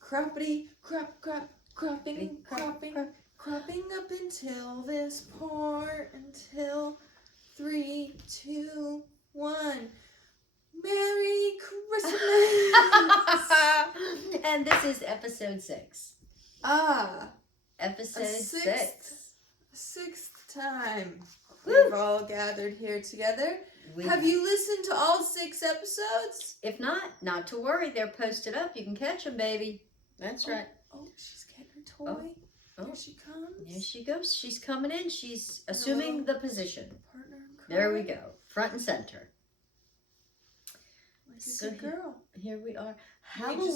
Cropping up until this part, until 3, 2, 1. Merry Christmas! And this is episode 6. Episode 6. Sixth time we've all gathered here together. Have you listened to all 6 episodes? If not to worry. They're posted up. You can catch them, baby. That's right. Oh, she's getting her toy. Here she comes. Here she goes. She's coming in. She's assuming the position. Partner in crime. There we go. Front and center. Like a good girl. Here we are.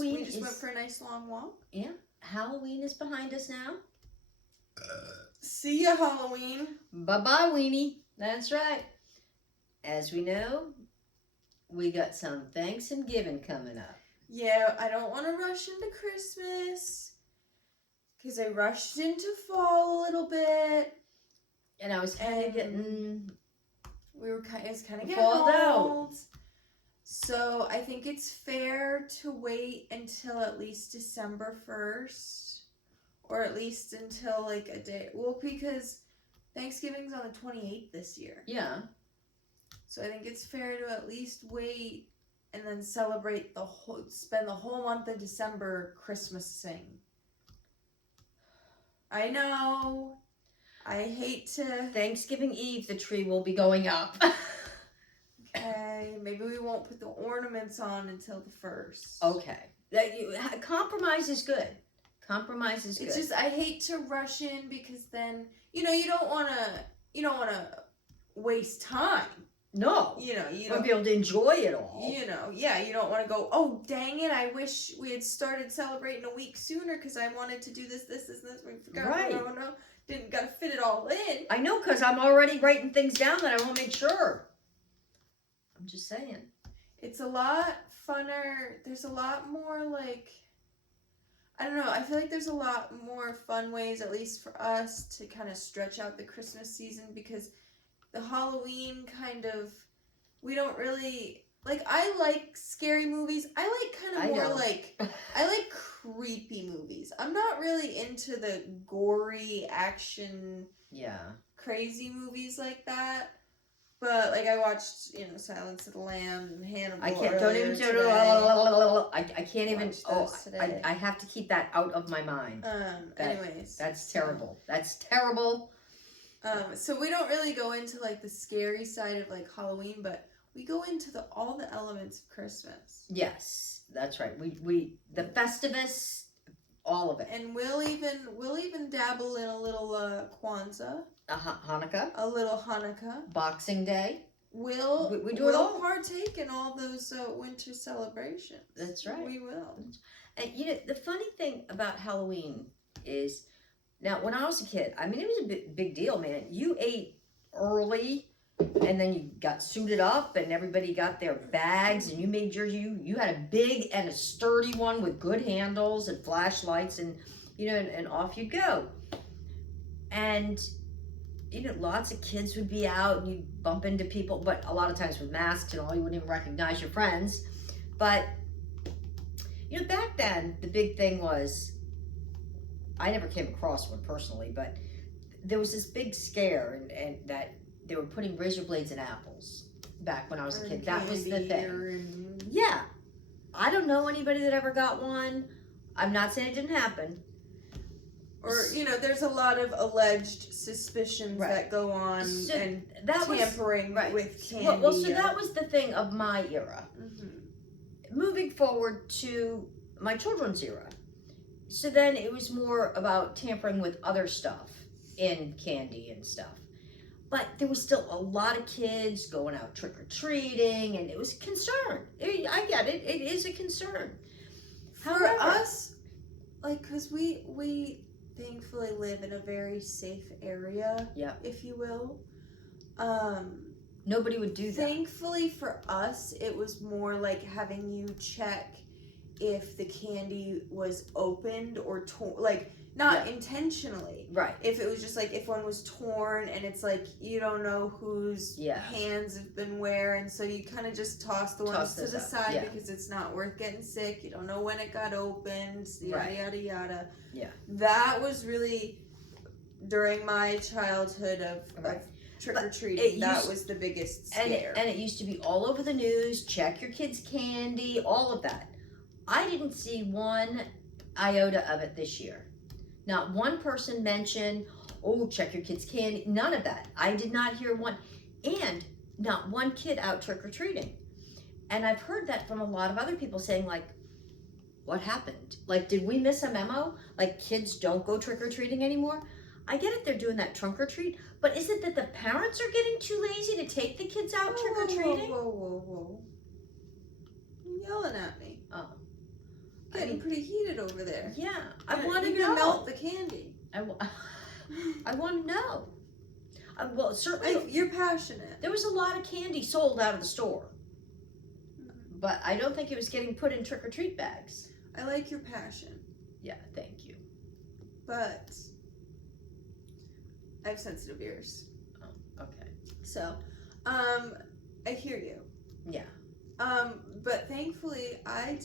We just went for a nice long walk. Yeah. Halloween is behind us now. See ya, Halloween. Bye-bye, Weenie. That's right. As we know, we got some Thanksgiving coming up. Yeah, I don't want to rush into Christmas because I rushed into fall a little bit. And I was kind of getting... It was kind of getting Falled old. So I think it's fair to wait until at least December 1st. Or at least until like a day. Well, because Thanksgiving's on the 28th this year. Yeah. So I think it's fair to at least wait and then spend the whole month of December Christmasing. I know. I hate to... Thanksgiving Eve, the tree will be going up. Okay, maybe we won't put the ornaments on until the 1st. Okay. Compromise is good. Compromise is good. It's just, I hate to rush in because then, you don't want to waste time. No. You don't want to be able to enjoy it all. You don't want to go, oh, dang it, I wish we had started celebrating a week sooner because I wanted to do this, and this. We forgot. Right. No. Didn't got to fit it all in. I know, because I'm already writing things down that I want to make sure. I'm just saying. It's a lot funner. There's a lot more, I don't know. I feel like there's a lot more fun ways, at least for us, to kind of stretch out the Christmas season because the Halloween we don't really, I like scary movies. I like I like creepy movies. I'm not really into the gory action, crazy movies like that. But, I watched, Silence of the Lambs and Hannibal. I can't even, I have to keep that out of my mind. Anyways. That's terrible. That's terrible. So we don't really go into, the scary side of, Halloween, but we go into all the elements of Christmas. Yes, that's right. We the Festivus, all of it. And we'll even dabble in a little Kwanzaa. Hanukkah. A little Hanukkah. Boxing Day. We do it all. Partake in all those winter celebrations. That's right. We will. And the funny thing about Halloween is, now when I was a kid, I mean, it was a big deal, man. You ate early, and then you got suited up, and everybody got their bags, and you made sure you had a big and a sturdy one with good handles and flashlights, and and off you'd go. And lots of kids would be out and you'd bump into people, but a lot of times with masks and all, you wouldn't even recognize your friends. But, back then, the big thing was, I never came across one personally, but there was this big scare and that they were putting razor blades in apples back when I was a kid. That was the thing. Yeah. I don't know anybody that ever got one. I'm not saying it didn't happen. Or, there's a lot of alleged suspicions that go on and tampering with candy. Well, so that was the thing of my era. Mm-hmm. Moving forward to my children's era. So then it was more about tampering with other stuff in candy and stuff. But there was still a lot of kids going out trick-or-treating, and it was a concern. I get it. It is a concern. For us, because we thankfully live in a very safe area, if you will. Nobody would do that. Thankfully for us, it was more like having you check if the candy was opened or torn, like not intentionally. Right. If it was just like if one was torn and it's like you don't know whose hands have been where, and so you kind of just toss the ones to the side because it's not worth getting sick. You don't know when it got opened. Yada yada yada. Yeah. That was really during my childhood of trick-or-treating, that was the biggest scare. And it used to be all over the news, check your kids' candy, all of that. I didn't see one iota of it this year. Not one person mentioned, oh, check your kids' candy. None of that. I did not hear one. And not one kid out trick-or-treating. And I've heard that from a lot of other people saying, like, what happened? Like, did we miss a memo? Like, kids don't go trick-or-treating anymore? I get it, they're doing that trunk or treat, but is it that the parents are getting too lazy to take the kids out trick-or-treating? Whoa. You're yelling at me. Oh. Getting pretty heated over there. Yeah, I want to know. You're going to melt the candy. I want to know. Well, certainly. You're passionate. There was a lot of candy sold out of the store. But I don't think it was getting put in trick-or-treat bags. I like your passion. Yeah, thank you. But I have sensitive ears. Oh, okay. So, I hear you. Yeah. But thankfully I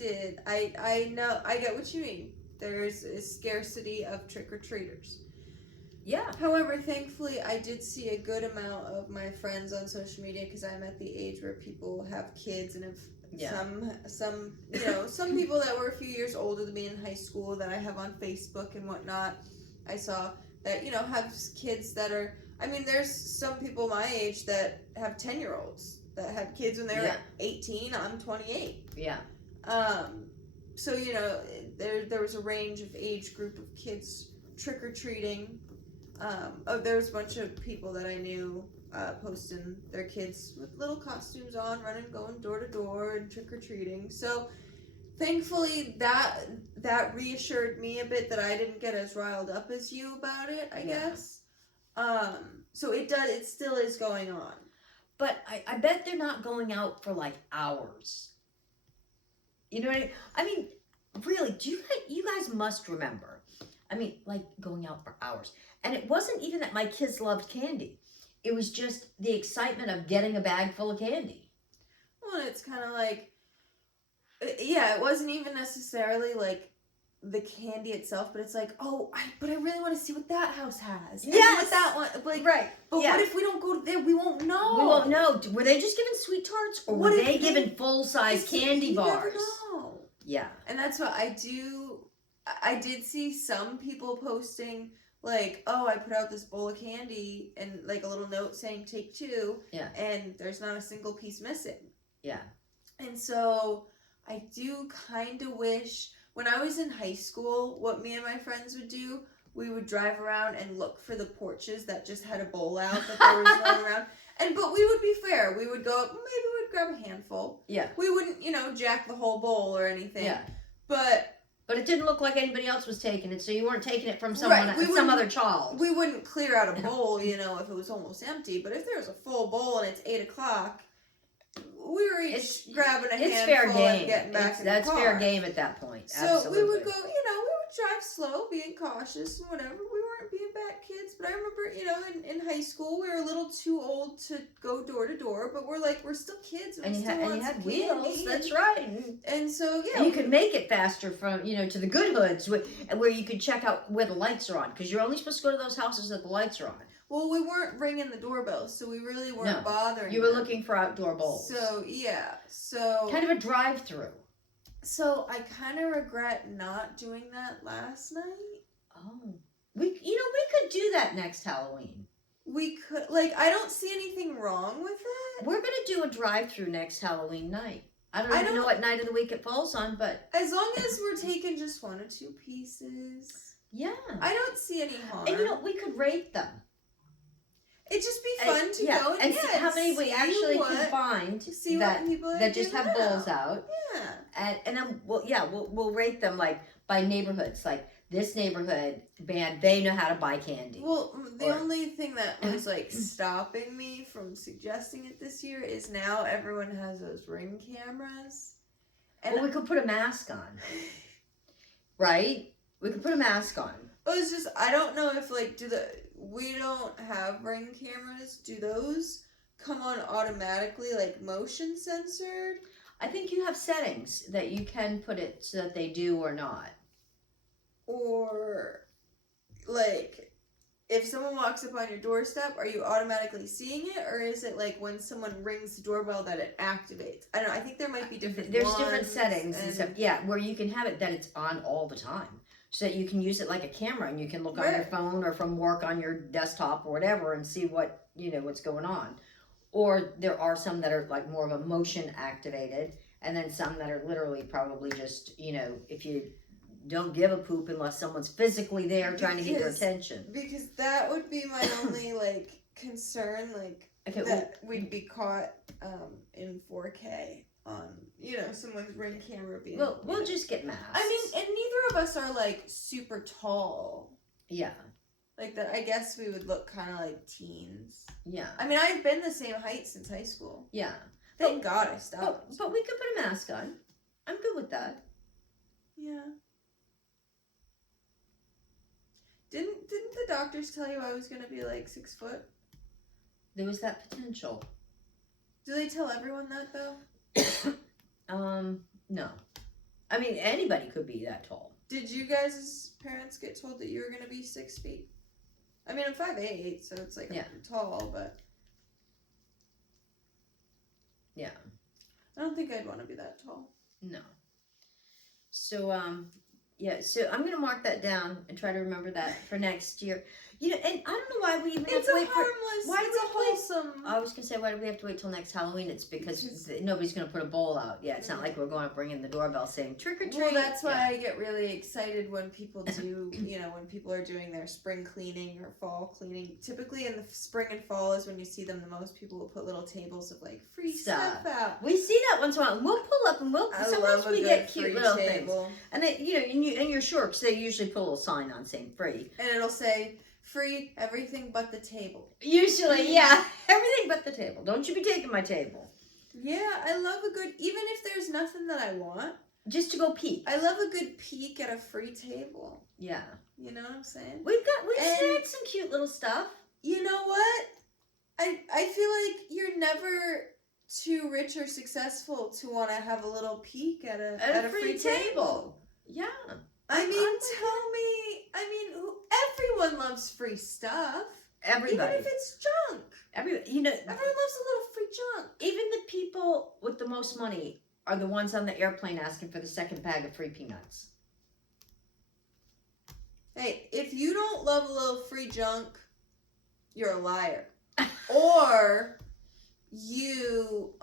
know, I get what you mean. There's a scarcity of trick-or-treaters. Yeah. However, thankfully I did see a good amount of my friends on social media, because I'm at the age where people have kids and have some some people that were a few years older than me in high school that I have on Facebook and whatnot. I saw that, have kids that are, there's some people my age that have 10-year-olds that had kids when they were 18. I'm 28. Yeah. So, there was a range of age group of kids trick-or-treating. There was a bunch of people that I knew posting their kids with little costumes on, going door to door and trick-or-treating. So thankfully that reassured me a bit that I didn't get as riled up as you about it, I guess. So it still is going on. But I bet they're not going out for like hours. You know what I mean? Really, you guys must remember. Like going out for hours. And it wasn't even that my kids loved candy. It was just the excitement of getting a bag full of candy. Well, it's kind of like, it wasn't even necessarily like the candy itself, but it's like, but I really want to see what that house has. Yes. What that one, like, right. But what if we don't go there? We won't know. We won't know. Were they just giving sweet tarts, or were they giving full-size candy bars? You never know. Yeah. And that's what I did see some people posting, like, I put out this bowl of candy and like a little note saying take 2. Yeah. And there's not a single piece missing. Yeah. And so I do kind of wish, when I was in high school, what me and my friends would do, we would drive around and look for the porches that just had a bowl out that there was one around. But we would be fair. We would go up, maybe we'd grab a handful. Yeah. We wouldn't, jack the whole bowl or anything. Yeah. But it didn't look like anybody else was taking it, so you weren't taking it from someone, some other child. We wouldn't clear out a bowl, if it was almost empty. But if there was a full bowl and it's 8 o'clock, we were each grabbing a handful fair game. And getting back in the car. That's fair game at that point. So Absolutely. we would go, we would drive slow, being cautious and whatever. We weren't being bad kids, but I remember, in high school, we were a little too old to go door to door, but we're still kids. And you had wheels, that's and, right. And so, And you could make it faster from, to the good hoods, where you could check out where the lights are on, because you're only supposed to go to those houses that the lights are on. Well, we weren't ringing the doorbell, so we really weren't bothering You were them. looking for outdoor bowls. So, yeah. So kind of a drive-through. So, I kind of regret not doing that last night. Oh. We could do that next Halloween. We could, I don't see anything wrong with it. We're going to do a drive-through next Halloween night. I don't even know what night of the week it falls on, but... As long as we're taking just 1 or 2 pieces. Yeah. I don't see any harm. And, we could rate them. It'd just be fun to go and see how many we actually can find that just have bowls out. Yeah. And then we'll rate them by neighborhoods. Like this neighborhood band, they know how to buy candy. Well, the only thing that was stopping me from suggesting it this year is now everyone has those Ring cameras. And Well, we could put a mask on, right? We could put a mask on. Well, it's just I don't know if like we don't have Ring cameras. Do those come on automatically, like motion censored? I think you have settings that you can put it so that they do or not. Or like if someone walks up on your doorstep, are you automatically seeing it, or is it like when someone rings the doorbell that it activates? I don't know. I think there might be different. There's different settings and stuff. Yeah, where you can have it that it's on all the time, so that you can use it like a camera and you can look on your phone or from work on your desktop or whatever and see what's going on. Or there are some that are like more of a motion activated, and then some that are literally probably just if you don't give a poop unless someone's physically there trying to get your attention. Because that would be my only like concern, like we'd be caught in 4K on someone's Ring camera being. Well, we'll just get masks. I mean, and neither of us are like super tall. Yeah. Like that, I guess we would look kind of like teens. Yeah. I mean, I've been the same height since high school. Yeah. Thank God I stopped. But we could put a mask on. I'm good with that. Yeah. Didn't the doctors tell you I was gonna be like 6 foot? There was that potential. Do they tell everyone that though? No. I mean, anybody could be that tall. Did you guys as parents get told that you were gonna be 6 feet? I mean, I'm 5'8", so it's like I'm tall, but yeah, I don't think I'd want to be that tall. No. So so I'm gonna mark that down and try to remember that for next year. And I don't know why we even have to wait wholesome. I was gonna say, why do we have to wait till next Halloween? It's because nobody's gonna put a bowl out. Yeah, it's not like we're going up ringing the doorbell saying trick or treat. Well, that's why I get really excited when people do, when people are doing their spring cleaning or fall cleaning. Typically in the spring and fall is when you see them the most. People will put little tables of like free stuff out. We see that once in a while. We'll pull up and sometimes we get cute little table. things. And they, and you're sure because they usually put a little sign on saying free. And it'll say, free everything but the table. Usually, yeah. Everything but the table. Don't you be taking my table. Yeah, I love a good, even if there's nothing that I want. Just to go peek. I love a good peek at a free table. Yeah. You know what I'm saying? We've snagged some cute little stuff. You know what? I feel like you're never too rich or successful to want to have a little peek at a free table. Yeah. Everyone loves free stuff. Everybody. Even if it's junk. Everyone loves a little free junk. Even the people with the most money are the ones on the airplane asking for the second bag of free peanuts. Hey, if you don't love a little free junk, you're a liar. Or you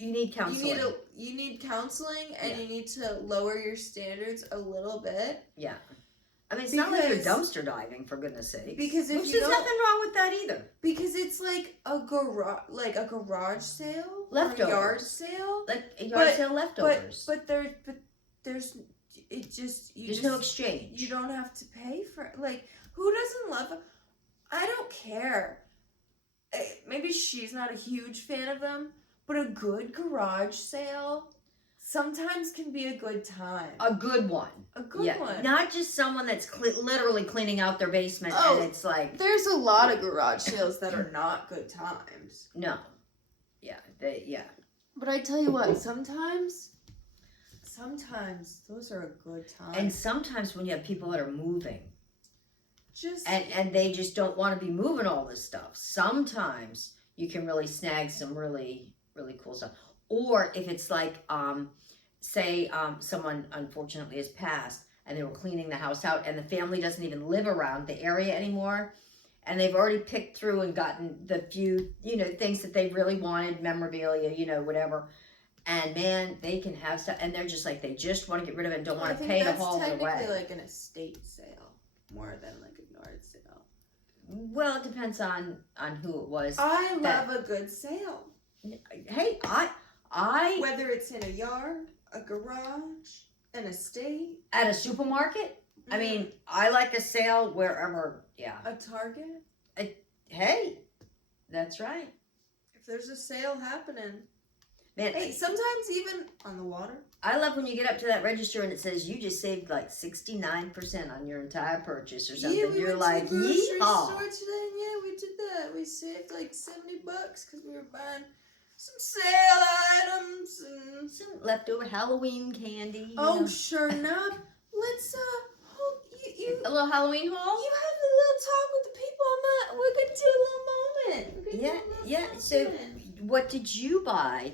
need counseling. You need counseling, and you need to lower your standards a little bit. Yeah. I mean, it's not like you're dumpster diving, for goodness sake. Because there's nothing wrong with that either. Because it's like a garage sale, leftovers, or a yard sale, like a yard sale leftovers. But there's no exchange. You don't have to pay for like who doesn't love? I don't care. Maybe she's not a huge fan of them, but a good garage sale sometimes can be a good time. A good one. A good one. Not just someone that's literally cleaning out their basement and it's like... There's a lot of garage sales that are not good times. No. Yeah. But I tell you what, sometimes those are a good time. And sometimes when you have people that are moving... And they just don't want to be moving all this stuff. Sometimes you can really snag some really, really cool stuff. Or if it's like, say someone unfortunately has passed and they were cleaning the house out and the family doesn't even live around the area anymore. And they've already picked through and gotten the few, things that they really wanted, memorabilia, whatever. And man, they can have stuff. And they're just like, they just want to get rid of it and don't want to pay to haul it away. That's technically like an estate sale more than like a yard sale. Well, it depends on who it was. I love a good sale. Hey, I whether it's in a yard, a garage, an estate, at a supermarket. Mm-hmm. I mean, I like a sale wherever. Yeah. A Target. Hey, that's right. If there's a sale happening. Man, Hey, sometimes even on the water. I love when you get up to that register and it says you just saved like 69% on your entire purchase or something. Yeah, we You're went like, to the grocery yeehaw. store today, and yeah, we did that. We saved like $70 because we were buying some sale items and Some leftover Halloween candy. You oh, know. sure enough. Let's hold you. A little Halloween haul. You have a little talk with the people. We're gonna do a little moment. We're gonna Yeah, do a little yeah. So, something. what did you buy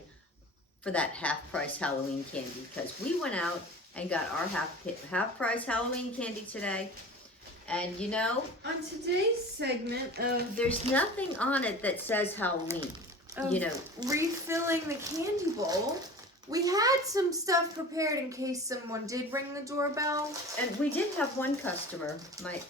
for that half price Halloween candy? Because we went out and got our half price Halloween candy today, and you know, On today's segment of there's nothing on it that says Halloween. You know, refilling the candy bowl, we had some stuff prepared in case someone did ring the doorbell. and we did have one customer. My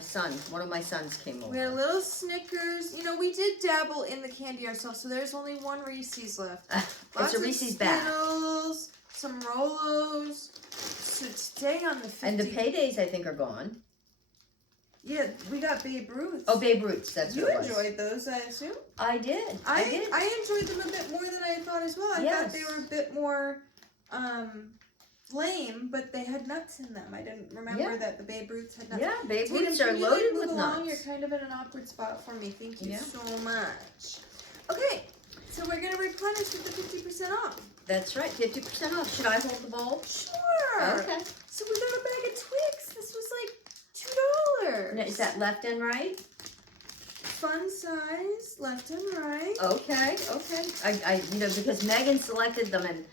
son, one of my sons came We had a over. little Snickers. You know, we did dabble in the candy ourselves, so there's only one Reese's left. It's Lots a of Reese's bag. Skittles, some Rolos. So today on the 50, And the paydays, I think, are gone. yeah, we got Babe Ruth. Oh, Babe Ruth's. That's You what it was. enjoyed those, I assume. I did. I enjoyed them a bit more than I thought as well. I thought they Yes. were a bit more lame, but they had nuts in them. I didn't remember Yeah. that the Babe Ruths had nuts. Yeah, Babe Tatum, Ruths are can you, loaded move with along? nuts. You're kind of in an awkward spot for me. Thank you Yeah. so much. Okay, so we're gonna replenish with the 50% off. That's right, 50% off. Should I hold the bowl? Sure. Okay. So we got a bag of Twix. This was like $2. Now, is that left and right? Fun size, left and right. Okay, okay. I because Megan selected them and,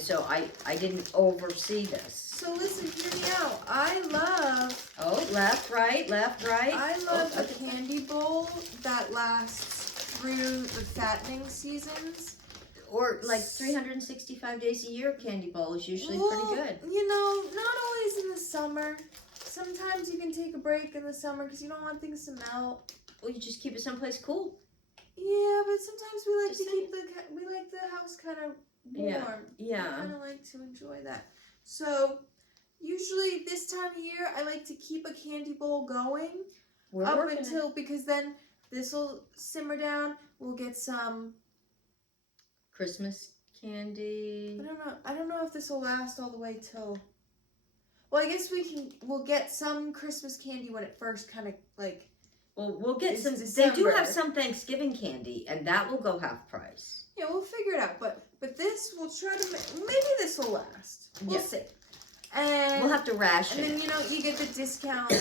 so I didn't oversee this. So listen, hear me out. I love Oh, left, right. I love Oh, a candy bowl that lasts through the fattening seasons. Or like 365 days a year, candy bowl is usually Well, pretty good. Not always in the summer. Sometimes you can take a break in the summer because you don't want things to melt. Well, you just keep it someplace cool. Yeah, but sometimes we like Just to keep the house kind of warm. Yeah. I kind of like to enjoy that. So usually this time of year, I like to keep a candy bowl going We're up working until because then this will simmer down. We'll get some. Christmas candy. I don't know if this will last all the way till. Well, I guess we'll get some Christmas candy when it first kind of like. Well, we'll get It's some. December. They do have some Thanksgiving candy, and that will go half price. Yeah, we'll figure it out. But this we'll try to maybe this will last. We'll Yeah. see. And We'll have to ration. And then you get the discount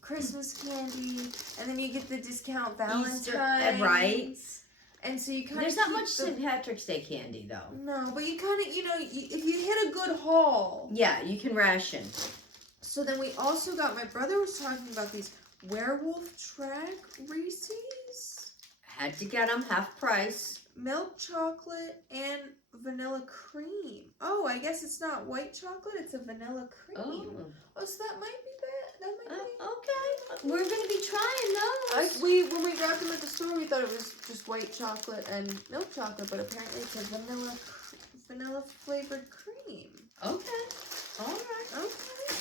Christmas candy, and then you get the discount Valentine's. Easter, right? And so you kind of There's not much St. Patrick's Day candy though. No, but you kind of if you hit a good haul. Yeah, you can ration. So then we also got, my brother was talking about these werewolf track Reese's. Had to get them half price. Milk chocolate and vanilla cream. Oh, I guess it's not white chocolate, it's a vanilla cream. Oh, so that might be bad. That might be. Okay. We're gonna be trying those. When we grabbed them at the store, we thought it was just white chocolate and milk chocolate, but apparently it's a vanilla flavored cream. Okay. All right. Okay.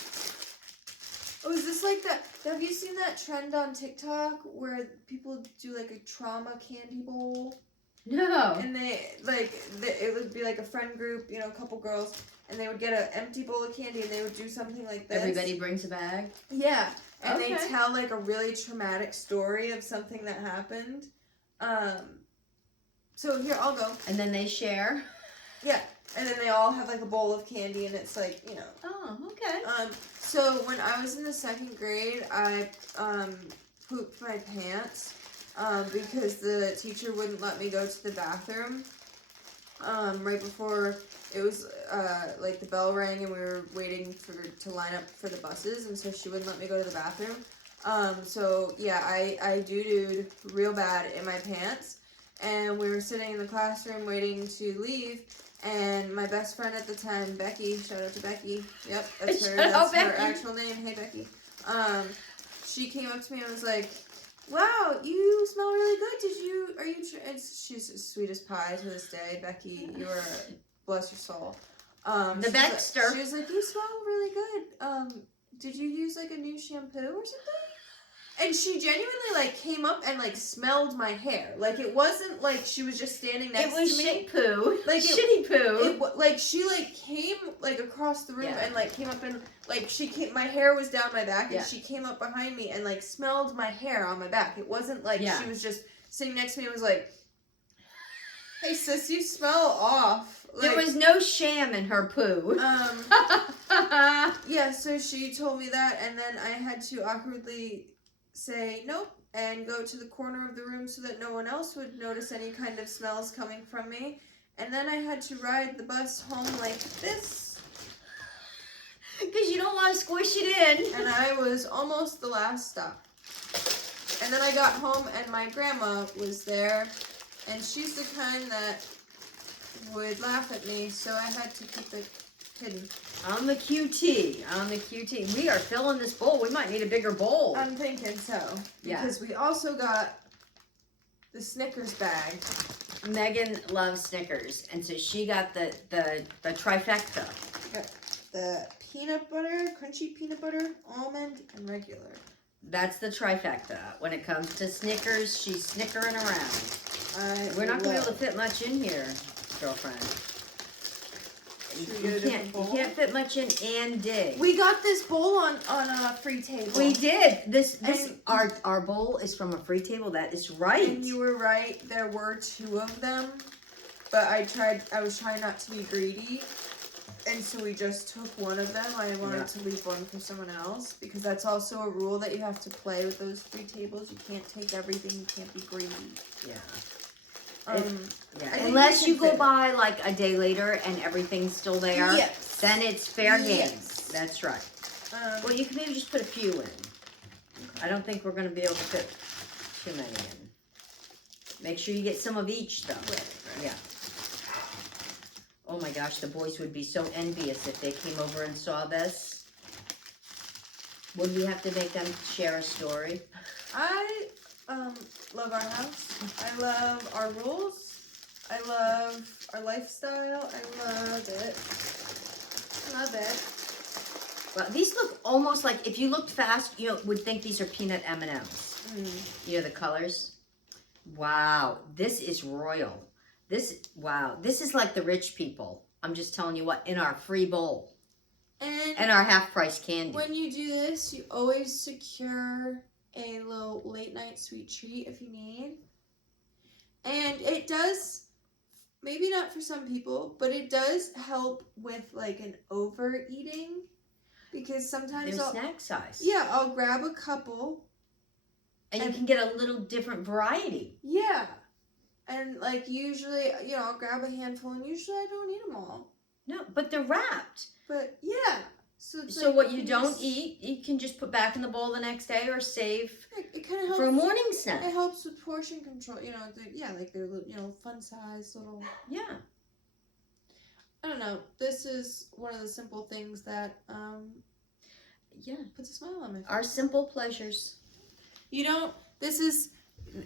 Oh, is this like that? Have you seen that trend on TikTok where people do like a trauma candy bowl? No. And it would be like a friend group, a couple girls, and they would get an empty bowl of candy and they would do something like this. Everybody brings a bag. Yeah. And they Okay. tell like a really traumatic story of something that happened. So here, I'll go. And then they share. Yeah. And then they all have like a bowl of candy and it's like, Oh, okay. So when I was in the second grade, I pooped my pants because the teacher wouldn't let me go to the bathroom right before it was like the bell rang and we were waiting to line up for the buses, and so she wouldn't let me go to the bathroom. So yeah, I doo-dooed real bad in my pants, and we were sitting in the classroom waiting to leave. And my best friend at the time, Becky, shout out to Becky. Yep, that's her. That's her actual name. Hey, Becky. She came up to me and was like, "Wow, you smell really good. Are you? She's as sweet as pie to this day. Becky, you are, bless your soul. The Baxter. She was like, you smell really good. Did you use like a new shampoo or something?" And she genuinely like came up and like smelled my hair. Like it wasn't like she was just standing next to me. It was shit poo. Like shitty poo. Like she like came like across the room Yeah. and like came up and like she came. My hair was down my back and Yeah. she came up behind me and like smelled my hair on my back. It wasn't like Yeah. she was just sitting next to me and was like, "Hey sis, you smell off." Like, There was no sham in her poo. Yeah. So she told me that, and then I had to awkwardly say nope and go to the corner of the room so that no one else would notice any kind of smells coming from me. And then I had to ride the bus home like this. Because you don't want to squish it in. And I was almost the last stop. And then I got home and my grandma was there. And she's the kind that would laugh at me, so I had to keep it hidden. I'm the QT. We are filling this bowl. We might need a bigger bowl. I'm thinking so. Yeah. Because we also got the Snickers bag. Megan loves Snickers, and so she got the trifecta. Got the peanut butter, crunchy peanut butter, almond, and regular. That's the trifecta. When it comes to Snickers, she's snickering around. We're not going to be able to fit much in here, girlfriend. You can't fit much in and dig. We got this bowl on a free table. We did. Our bowl is from a free table. That is right. And you were right. There were 2 of them, but I was trying not to be greedy, and so we just took one of them. I wanted to leave one for someone else because that's also a rule that you have to play with those free tables. You can't take everything. You can't be greedy. Yeah. Yeah. Unless you go by like a day later and everything's still there, yes, then it's fair game. Yes. That's right. Well, you can maybe just put a few in. Okay. I don't think we're going to be able to fit too many in. Make sure you get some of each, though. Right. Yeah. Oh my gosh, the boys would be so envious if they came over and saw this. Would we have to make them share a story? I love our house. I love our rules. I love our lifestyle. I love it. Love it. Well, these look almost like, if you looked fast, you would think these are peanut M&Ms. You know the colors? Wow, this is royal. This is like the rich people. I'm just telling you what, in our free bowl. And our half-price candy. When you do this, you always secure a little late night sweet treat if you need. And it does, maybe not for some people, but it does help with like an overeating. Because sometimes they're snack size. Yeah, I'll grab a couple. And you can get a little different variety. Yeah. And like usually, I'll grab a handful and usually I don't eat them all. No, but they're wrapped. But yeah. So what you don't eat, you can just put back in the bowl the next day or save it kind of helps for a morning snack. It helps with portion control. Like they're fun size little. Yeah. I don't know. This is one of the simple things that puts a smile on my face. Our simple pleasures. This is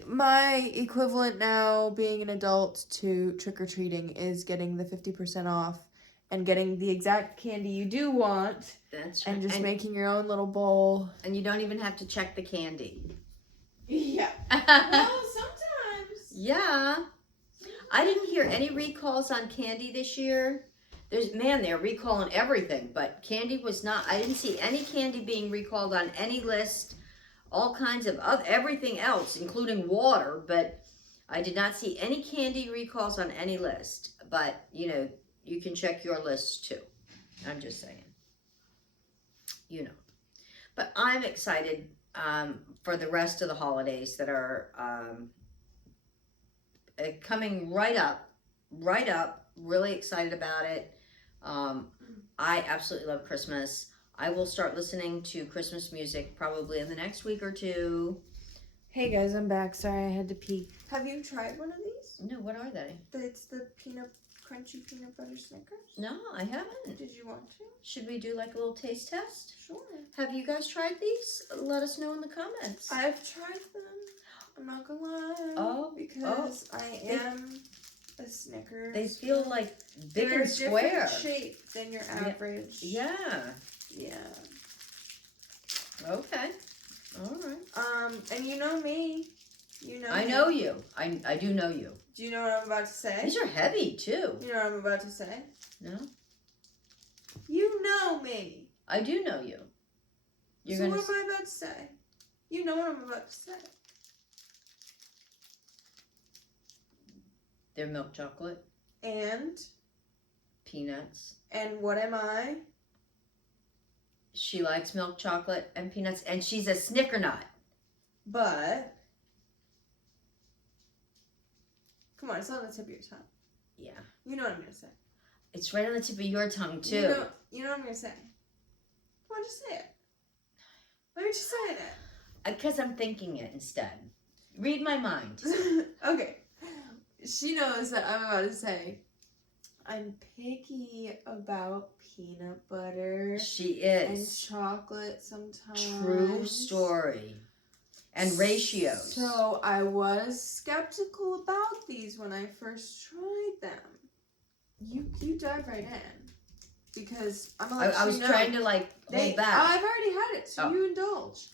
my equivalent now, being an adult, to trick-or-treating is getting the 50% off and getting the exact candy you do want. That's right. And just making your own little bowl. And you don't even have to check the candy. Yeah. Well, sometimes. Yeah. I didn't hear any recalls on candy this year. They're recalling everything, but candy was not. I didn't see any candy being recalled on any list. All kinds of everything else, including water, but I did not see any candy recalls on any list. But, you can check your list too. I'm just saying. But I'm excited for the rest of the holidays that are coming right up. Really excited about it. I absolutely love Christmas. I will start listening to Christmas music probably in the next week or 2. Hey guys, I'm back. Sorry, I had to pee. Have you tried one of these? No, what are they? It's the crunchy peanut butter Snickers. No, I haven't. Did you want to? Should we do like a little taste test? Sure. Have you guys tried these? Let us know in the comments. I've tried them. I'm not gonna lie. Oh. Because I am a Snickers. They feel like big They're and square. Different shape than your average. Yeah. Yeah. Okay. All right. And you know me. You know I me. know you. I do know you. Do you know what I'm about to say? These are heavy too. You know what I'm about to say? No? You know me. I do know you. You're So gonna what am I about to say? You know what I'm about to say. They're milk chocolate, And peanuts. what am I? She likes milk chocolate and peanuts, and she's a snickernut. But come on, it's on the tip of your tongue. Yeah. You know what I'm gonna say. It's right on the tip of your tongue too. You know what I'm gonna say. Come on, just say it. Let me just say it. Because I'm thinking it instead. Read my mind. Okay. She knows that I'm about to say I'm picky about peanut butter. She And is. chocolate sometimes. True story. And ratios. So I was skeptical about these when I first tried them. You dive right in. Because I'm gonna let I was trying to hold back. I've already had it, so Oh. you indulge.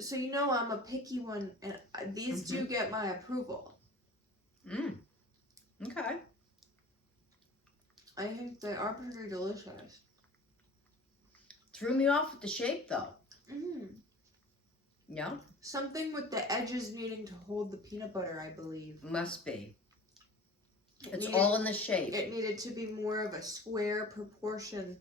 So you know I'm a picky one, and these do get my approval. Okay. I think they are pretty delicious. Threw me off with the shape though. Yeah. Something with the edges needing to hold the peanut butter, I believe. Must be. It's all in the shape. It needed to be more of a square proportion.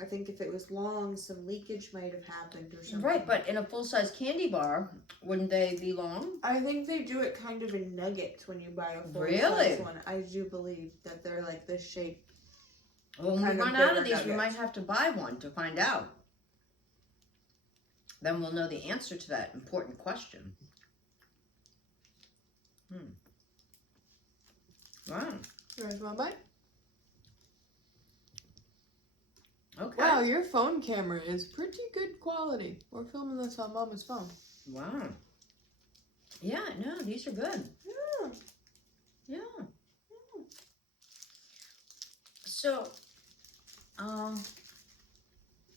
I think if it was long, some leakage might have happened or something. Right, but in a full-size candy bar, wouldn't they be long? I think they do it kind of in nuggets when you buy a full-size Really? one. I do believe that they're like this shape. Well, when we run out of these, we might have to buy one to find out. Then we'll know the answer to that important question. Wow. You guys want to buy? Okay. Wow, your phone camera is pretty good quality. We're filming this on Mama's phone. Wow. Yeah, no, these are good. Yeah. Yeah. So, I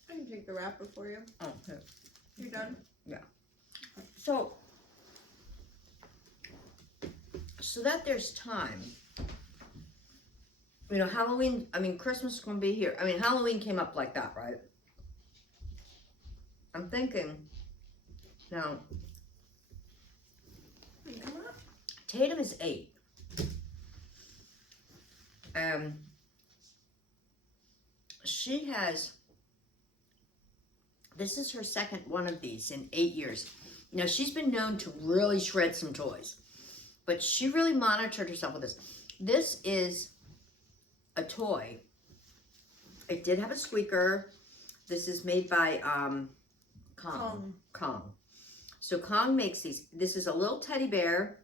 can take the wrapper for you. oh, here. You done? Yeah. So that there's time. You know, Halloween, Christmas is going to be here. Halloween came up like that, right? I'm thinking, now, Tatum is 8. She has, this is her second one of these in 8 years. Now, she's been known to really shred some toys, but she really monitored herself with this. This is a toy. It did have a squeaker. This is made by Kong. So Kong makes these. This is a little teddy bear.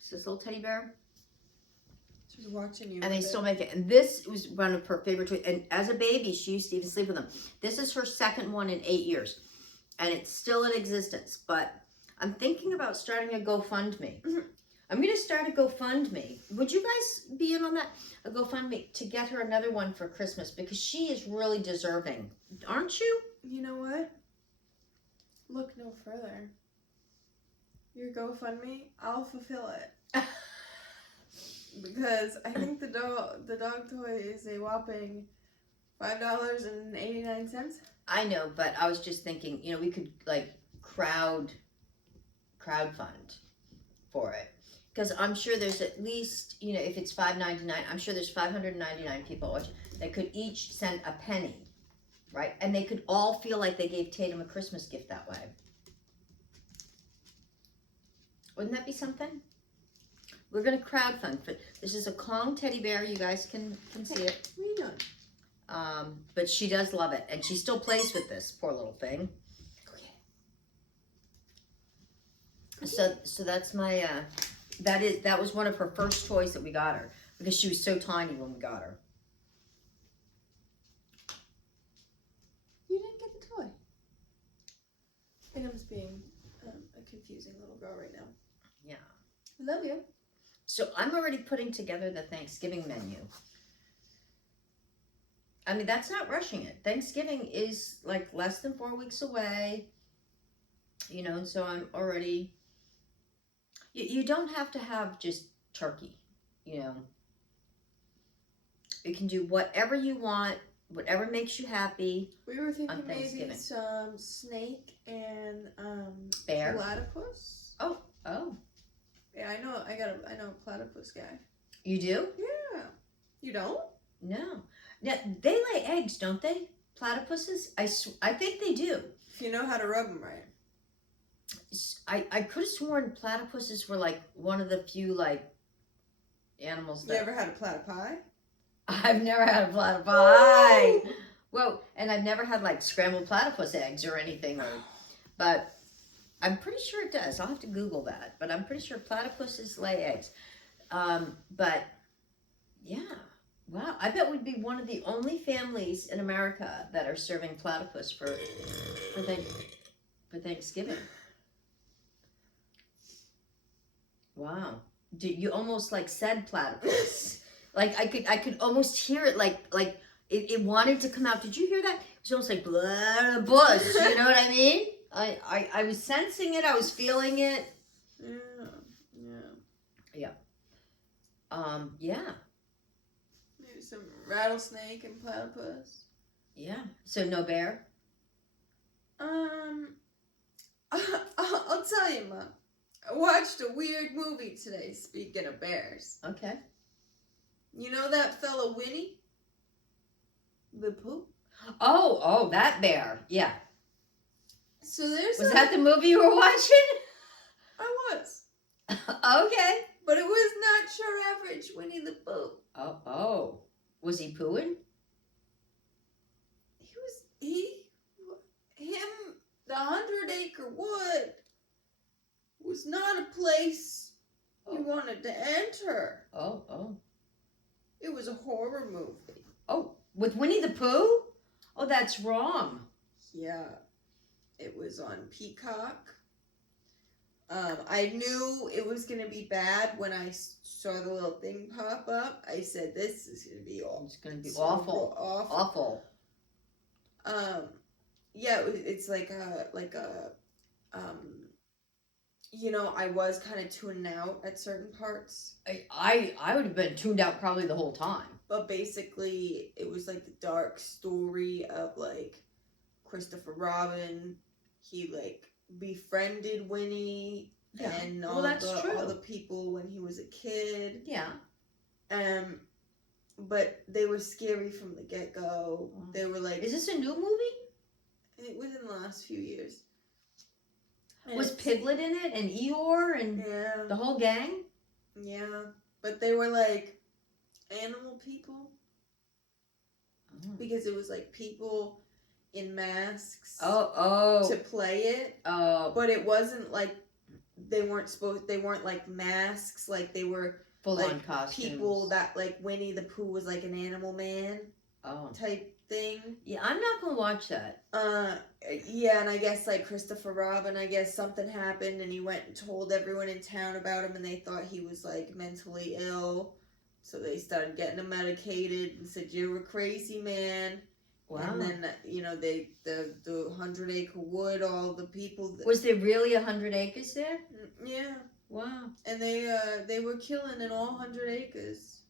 Is this little teddy bear? She's watching you. And they still make it. And this was one of her favorite toys. And as a baby, she used to even sleep with them. This is her second one in 8 years. And it's still in existence. But I'm thinking about starting a GoFundMe. I'm going to start a GoFundMe. Would you guys be in on that? A GoFundMe to get her another one for Christmas. Because she is really deserving. Aren't you? You know what? Look no further. Your GoFundMe, I'll fulfill it. Because I think the dog toy is a whopping $5.89. I know, but I was just thinking, you know, we could like crowdfund for it. Because I'm sure there's at least, you know, if it's $5.99, I'm sure there's 599 people watching. They could each send a penny, right? And they could all feel like they gave Tatum a Christmas gift that way. Wouldn't that be something? We're going to crowdfund for this. Is a Kong teddy bear. You guys can see it. What are you doing? But she does love it, and she still plays with this poor little thing. So that's my that was one of her first toys that we got her because she was so tiny when we got her. You didn't get the toy. I think I'm just being a confusing little girl right now. Yeah. I love you. So I'm already putting together the Thanksgiving menu. I mean, that's not rushing it. Thanksgiving is like less than 4 weeks away. You know, so I'm already. You don't have to have just turkey. You know, you can do whatever you want, whatever makes you happy. We were thinking On maybe Thanksgiving. some snake and Bear. platypus. Oh, Yeah, I know. I know a platypus guy. you do? Yeah. You don't? No. Now, they lay eggs, don't they? Platypuses? I think they do. If you know how to rub them right. I could have sworn platypuses were like one of the few like animals that. You ever had a platypi? I've never had a platypi. Well, and I've never had like scrambled platypus eggs or anything, but I'm pretty sure it does. I'll have to Google that, but I'm pretty sure platypuses lay eggs. But yeah, wow. I bet we'd be one of the only families in America that are serving platypus for Thanksgiving. Wow. You almost like said platypus. Like I could almost hear it like it wanted to come out. Did you hear that? It was almost like platypus. You know what I mean? I was sensing it. I was feeling it. Yeah. Yeah. Maybe some rattlesnake and platypus. Yeah. So no bear? I'll tell you, Mom. I watched a weird movie today, speaking of bears. Okay. You know that fella Winnie? The Pooh? Oh, that bear. Yeah. So there's Was that the movie you were watching? I was. Okay. But it was not your average Winnie the Pooh. Oh. Was he pooing? The 100-acre wood was not a place you wanted to enter. Oh. It was a horror movie. Oh, with Winnie the Pooh? Oh, that's wrong. Yeah. It was on Peacock. I knew it was going to be bad when I saw the little thing pop up. I said, this is going to be awful. It's going to be awful. Awful. Yeah, it's like you know, I was kind of tuning out at certain parts. I would have been tuned out probably the whole time. But basically, it was like the dark story of like Christopher Robin. He like befriended Winnie and all the people when he was a kid. Yeah. But they were scary from the get-go. They were like... Is this a new movie? It was in the last few years. Was Piglet in it and Eeyore and the whole gang? Yeah. But they were like animal people. Because it was like people in masks to play it. But it wasn't like they weren't like masks, like they were full on like costumes. People that like Winnie the Pooh was like an animal man type thing. Yeah, I'm not gonna watch that. Yeah, and I guess like Christopher Robin, I guess something happened and he went and told everyone in town about him and they thought he was like mentally ill. So they started getting him medicated and said, you're a crazy man. Wow. And then, you know, the 100-acre wood, all the people... Was there really 100 acres there? Yeah. Wow. And they were killing in all 100 acres.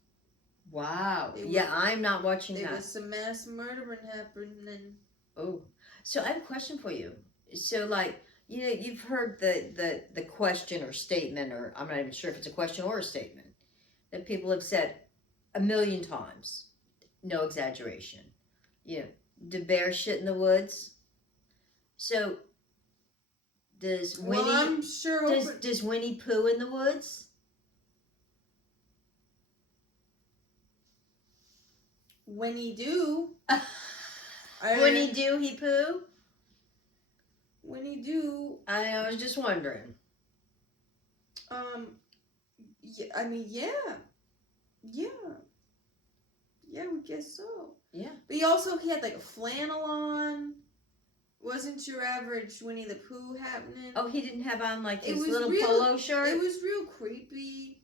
Wow. I'm not watching that. There was some mass murdering happening. Oh. So I have a question for you. So, like, you know, you've heard the question or statement, or I'm not even sure if it's a question or a statement, that people have said 1,000,000 times. No exaggeration. You know, do bears shit in the woods? So, does Winnie... I'm sure... Does Winnie poo in the woods? Winnie do. Winnie do he poo? Winnie do. I was just wondering. Yeah, I mean, yeah. Yeah, we guess so. Yeah. But he had like a flannel on. Wasn't your average Winnie the Pooh happening. Oh, he didn't have on like his little polo shirt? It was real creepy.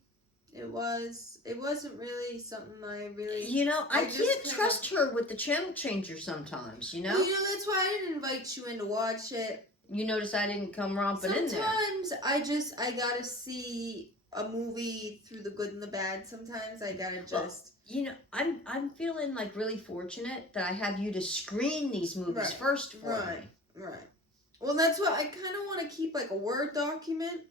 It wasn't really something I really... You know, I can't trust her with the channel changer sometimes, you know? Well, you know, that's why I didn't invite you in to watch it. You notice I didn't come romping in there. Sometimes I gotta see a movie through the good and the bad. Sometimes I gotta just. You know, I'm feeling like really fortunate that I have you to screen these movies first for me. Right. Well, that's what I kind of want to keep, like a Word document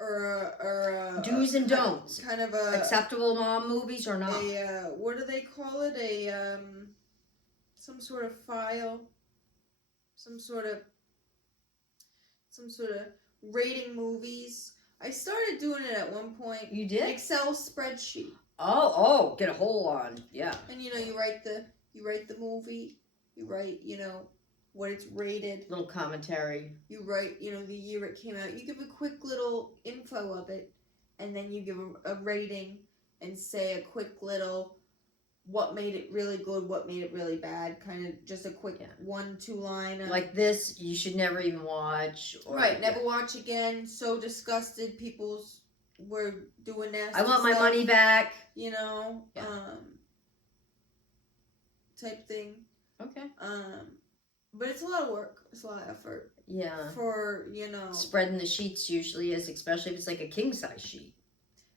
or a Do's and don'ts. Kind of a acceptable mom movies or not. What do they call it? Some sort of file, some sort of rating movies. I started doing it at one point. You did? Excel spreadsheet. Oh, get a hold on. Yeah. And you write the movie, you write, what it's rated. Little commentary. You write, the year it came out. You give a quick little info of it, and then you give a rating and say a quick little what made it really good, what made it really bad, kind of just a quick 1-2 line. Like this, you should never even watch. Or, never watch again. So disgusted, people's were doing nasty I want my stuff, money back. Type thing. Okay. But it's a lot of work. It's a lot of effort. Yeah. For, spreading the sheets usually is, especially if it's like a king size sheet.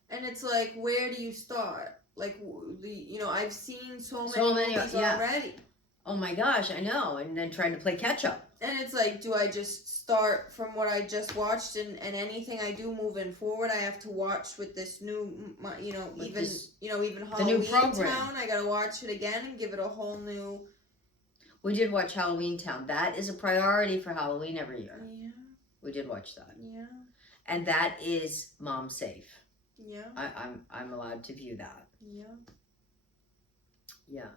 And it's like, where do you start? Like, I've seen so many movies already. Oh my gosh, I know. And then trying to play catch up. And it's like, do I just start from what I just watched, and anything I do moving forward, I have to watch with this new, even Halloween Town, I gotta watch it again and give it a whole new. We did watch Halloween Town. That is a priority for Halloween every year. Yeah. We did watch that. Yeah. And that is mom safe. Yeah. I'm allowed to view that. Yeah. Yeah.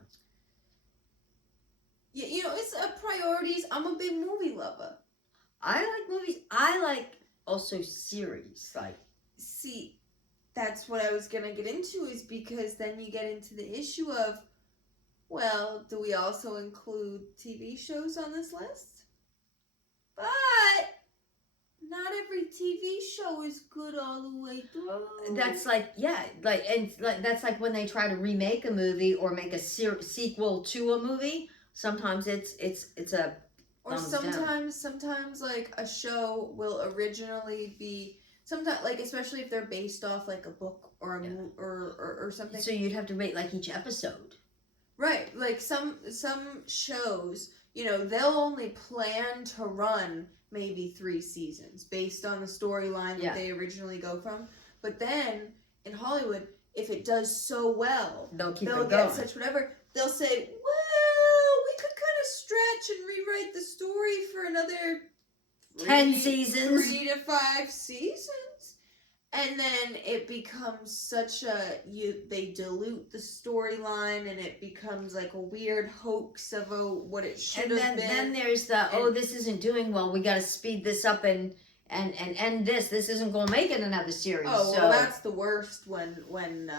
Yeah, it's a priorities. I'm a big movie lover. I like movies. I like also series. Like, see, that's what I was gonna get into, is because then you get into the issue of, well, do we also include TV shows on this list? But not every TV show is good all the way through. That's like, that's like when they try to remake a movie or make a sequel to a movie. Sometimes it's a or sometimes like a show will originally be like, especially if they're based off like a book or a or something. So you'd have to rate like each episode. Right, like some shows, they'll only plan to run maybe 3 seasons based on the storyline that they originally go from. But then in Hollywood, if it does so well, they'll get going. Such whatever. They'll say, well, we could kind of stretch and rewrite the story for another 10 seasons, 3 to 5 seasons. And then it becomes such they dilute the storyline, and it becomes like a weird hoax of what it should have been. And then there's this isn't doing well, we got to speed this up and end this. This isn't going to make it another series. Oh, well, that's the worst when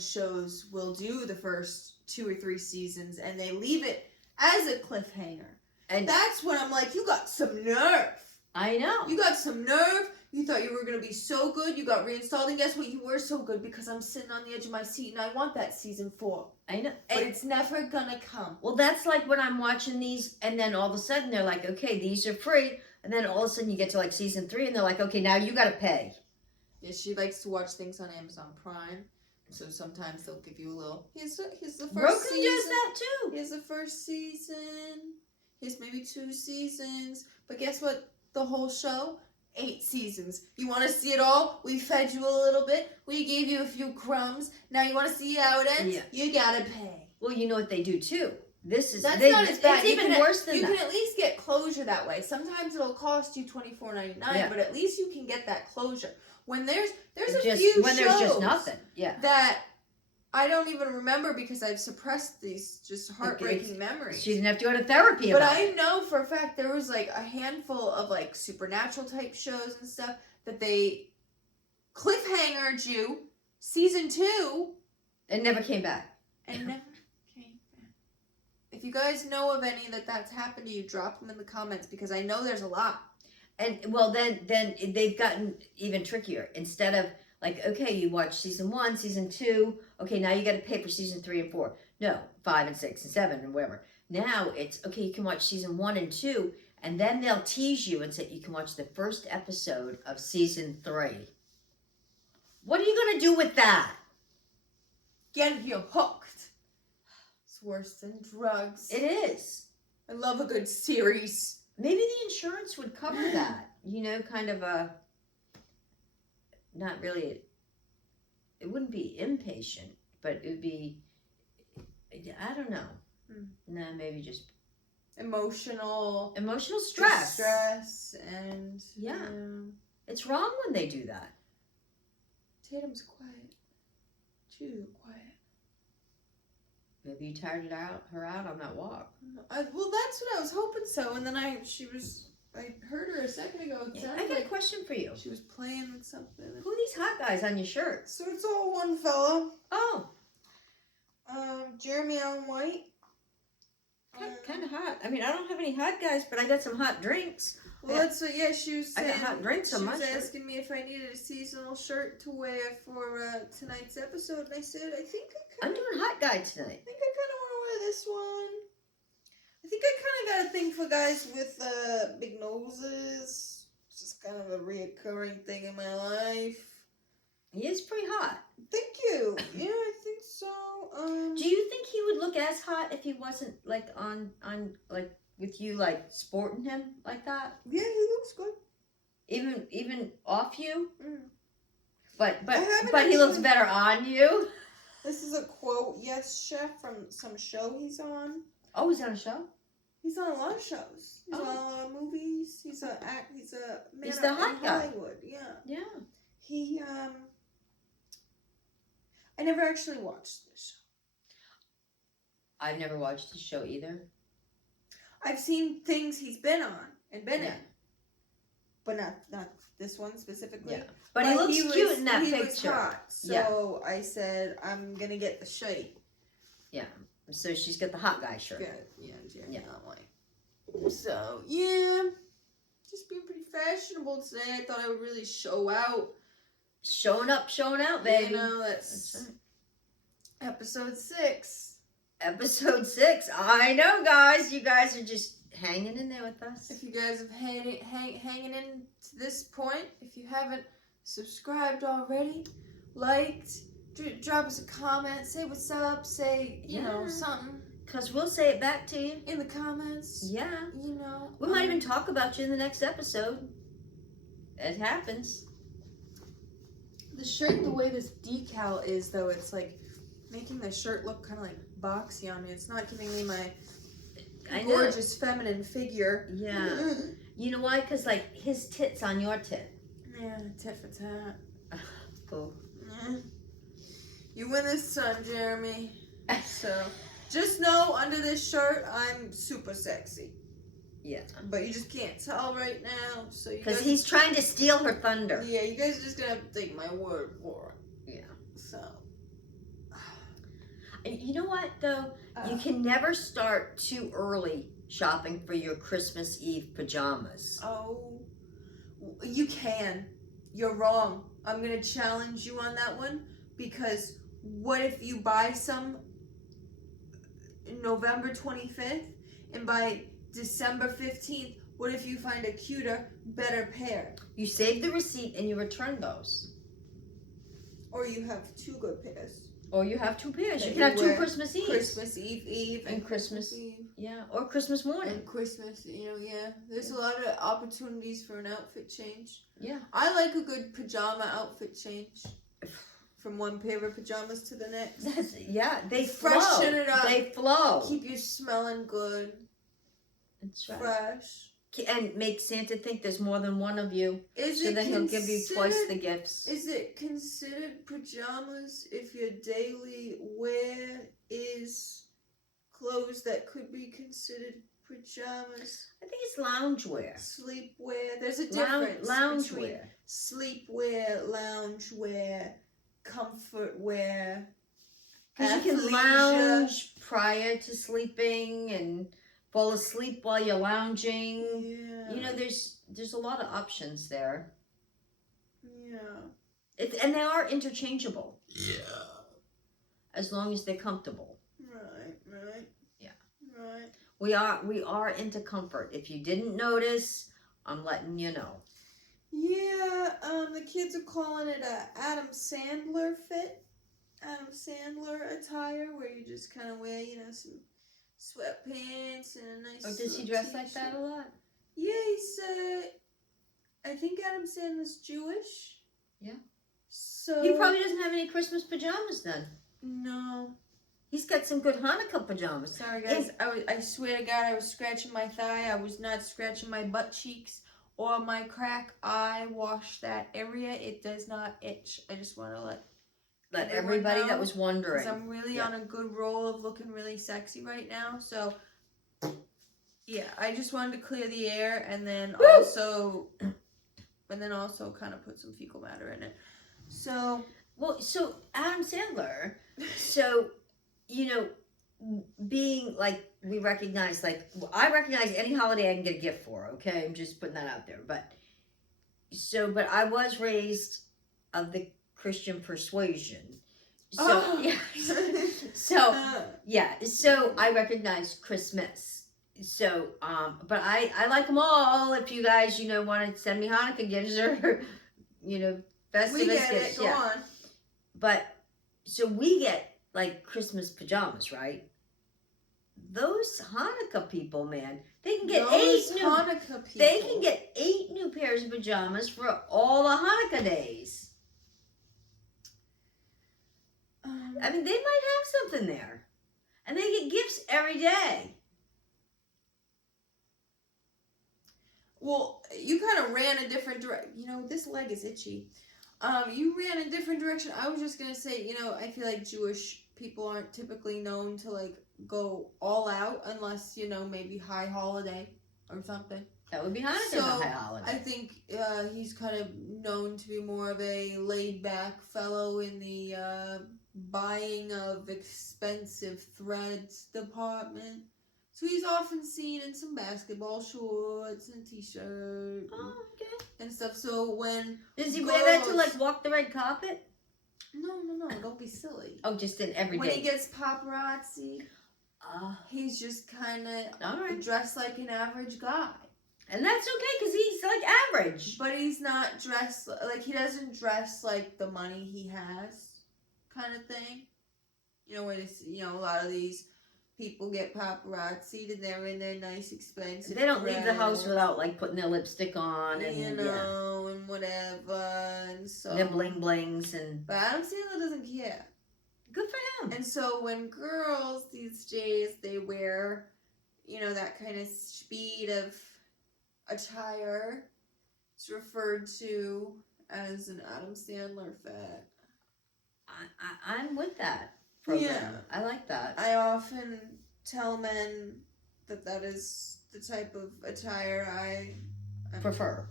shows will do the first 2 or 3 seasons and they leave it as a cliffhanger. And that's when I'm like, you got some nerve. I know. You got some nerve. You thought you were going to be so good. You got reinstalled. And guess what? You were so good because I'm sitting on the edge of my seat and I want that season 4. I know. But it's never going to come. Well, that's like when I'm watching these and then all of a sudden they're like, okay, these are free. And then all of a sudden you get to like season 3 and they're like, okay, now you got to pay. Yeah, she likes to watch things on Amazon Prime. So sometimes they'll give you a little, here's the first Roku season. does that too. Here's the first season. Here's maybe 2 seasons. But guess what? The whole show, 8 seasons. You want to see it all? We fed you a little bit. We gave you a few crumbs. Now you want to see how it ends? Yeah. You gotta pay. Well, you know what they do too. That's not as bad. It's even worse than that. You can at least get closure that way. Sometimes it'll cost you $24.99, but at least you can get that closure. When there's a few when shows there's just nothing, that I don't even remember because I've suppressed these just heartbreaking memories. She didn't have to go to therapy But about I know for a fact there was like a handful of like supernatural type shows and stuff that they cliffhangered you season 2 and never came back. And never came back. If you guys know of any that's happened to you, drop them in the comments because I know there's a lot. And well, then they've gotten even trickier. Instead of like, okay, you watch season 1, season 2. Okay, now you got to pay for season 3 and 4. No, 5 and 6 and 7 and whatever. Now it's okay. You can watch season 1 and 2, And then they'll tease you and say you can watch the first episode of season 3. What are you going to do with that? Get you hooked. It's worse than drugs. It is. I love a good series. Maybe the insurance would cover that. You know, kind of a, not really, it wouldn't be inpatient, but it would be, I don't know. No, maybe just Emotional stress. Stress and Yeah. It's wrong when they do that. Tatum's quiet. Too quiet. Maybe you tired her out on that walk. Well, that's what I was hoping so. And then I heard her a second ago. It I sounded got a like question for you. she was playing with something. Who are these hot guys on your shirts? So it's all one fella. Oh, Jeremy Allen White. kind of hot. I mean, I don't have any hot guys, but I got some hot drinks. Well, that's what. Yeah, she was I saying. got hot drinks on my She was shirt. asking me if I needed a seasonal shirt to wear for tonight's episode, and I said I think I'm doing hot guy tonight. I think I kind of want to wear this one. I think I kind of got a thing for guys with big noses. It's just kind of a reoccurring thing in my life. He is pretty hot. Thank you. Yeah, I think so. Do you think he would look as hot if he wasn't like on like with you like sporting him like that? Yeah, he looks good. Even off you? Mm. But haven't he looks actually- better on you. This is a quote. Yes, chef from some show he's on. Oh, he's on a show? He's on a lot of shows. He's Oh. on a lot of movies. He's a man He's the hot in guy. Hollywood. Yeah. Yeah. He I never actually watched this show. I've never watched his show either. I've seen things he's been on and been Yeah. in, but not this one specifically. Yeah. But he looks cute in that he picture. was hot, so I said I'm gonna get the shirt. So she's got the hot guy shirt. Yeah, Yeah. not white. So yeah, just being pretty fashionable today. I thought I would really show out. Showing out, baby. You know, that's That's right. episode 6. Episode 6. I know, guys. You guys are just hanging in there with us. If you guys have hanging in to this point, if you haven't subscribed already, liked, drop us a comment, say what's up, say, you know, Yeah. something Because we'll say it back to you. in the comments. Yeah. You know. We might even talk about you in the next episode. It happens. The shirt, the way this decal is, though, it's like making the shirt look kind of like boxy on me. It's not giving me my I know. gorgeous feminine figure. Yeah. You know why? Because, like, his tit's on your tit. Yeah, tit for tat. Cool. Yeah. You win this time, Jeremy. So, just know under this shirt, I'm super sexy. Yeah. But you just can't tell right now. So you Because guys, he's trying to steal her thunder. yeah, you guys are just gonna have to take my word for it. Yeah. So, And you know what, though? You can never start too early shopping for your Christmas Eve pajamas. oh, you can. You're wrong. I'm gonna challenge you on that one because what if you buy some November 25th and by December 15th, what if you find a cuter, better pair? You save the receipt and you return those. Or you have 2 good pairs. Or you have 2 pairs. That You you can have 2 wear Christmas Eves. Christmas Eve And Christmas. Eve. Yeah, or Christmas morning. And Christmas, you know, yeah. There's a lot of opportunities for an outfit change. Yeah. I like a good pajama outfit change. From one pair of pajamas to the next. They Freshen flow. it up. They flow. Keep you smelling good, That's right. fresh. And make Santa think there's more than one of you. Is So it then he'll give you twice the considered- gifts. Is it considered pajamas if your daily wear is clothes that could be considered pajamas? I think it's loungewear. Sleepwear. There's a difference between Loungewear. sleepwear, loungewear, comfort wear. Because you can athleisure. lounge prior to sleeping and fall asleep while you're lounging. Yeah. You know, there's a lot of options there. Yeah. And they are interchangeable Yeah. as long as they're comfortable. Right. Yeah. Right. We are into comfort. If you didn't notice, I'm letting you know. Yeah, the kids are calling it a Adam Sandler fit. Adam Sandler attire, where you just kind of wear, some sweatpants and a nice. Oh, does he little dress like t-shirt. that a lot? Yeah, I think Adam Sandler's Jewish. Yeah. So He probably doesn't have any Christmas pajamas then. No. He's got some good Hanukkah pajamas. Sorry, guys. I swear to God, I was scratching my thigh. I was not scratching my butt cheeks or my crack. I washed that area. It does not itch. I just want to Let everybody know, that was wondering. because I'm really on a good roll of looking really sexy right now. So, yeah, I just wanted to clear the air and then also kind of put some fecal matter in it. So, well, so Adam Sandler, so, being like, we recognize, like, I recognize any holiday I can get a gift for, okay? I'm just putting that out there. But I was raised of the Christian persuasion. So, yeah. So I recognize Christmas. So, but I like them all. If you guys, want to send me Hanukkah gifts or, Festivus we get gifts. it. Go on. But, so we get, like, Christmas pajamas, right? Those Hanukkah people, man, they can get They can get 8 new pairs of pajamas for all the Hanukkah days. I mean, they might have something there. And they get gifts every day. Well, you kind of ran a different direction. This leg is itchy. You ran a different direction. I was just going to say, I feel like Jewish people aren't typically known to, like, go all out unless, maybe high holiday or something. That would be Hanukkah's high holiday. I think he's kind of known to be more of a laid-back fellow in the buying of expensive threads department. So he's often seen in some basketball shorts and t-shirt and stuff. So when does he wear that to, like, walk the red carpet? No, don't be silly. Oh, just in every day. When he gets paparazzi, he's just kind of dressed like an average guy. And that's okay, because he's, like, average. But he's not dressed, like, he doesn't dress like the money he has kind of thing. Where this, a lot of these people get paparazzi'd and they're in their nice, expensive They don't leave the house without, like, putting their lipstick on and, and whatever, and so. And bling blings and. But Adam Sandler doesn't care. Good for him. And so when girls these days, they wear, that kind of speed of attire, it's referred to as an Adam Sandler fit. I'm with that program. Yeah. I like that. I often tell men that is the type of attire I prefer.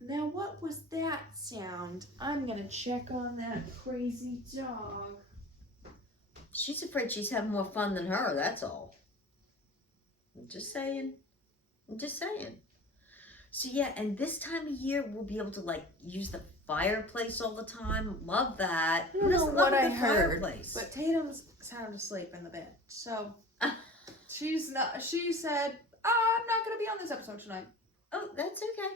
Now, what was that sound? I'm going to check on that crazy dog. She's afraid she's having more fun than her, that's all. I'm just saying. So, yeah, and this time of year, we'll be able to, like, use the fireplace all the time. Love that. I don't know what I heard, but Tatum's sound asleep in the bed. So, she said, I'm not going to be on this episode tonight. Oh, that's okay.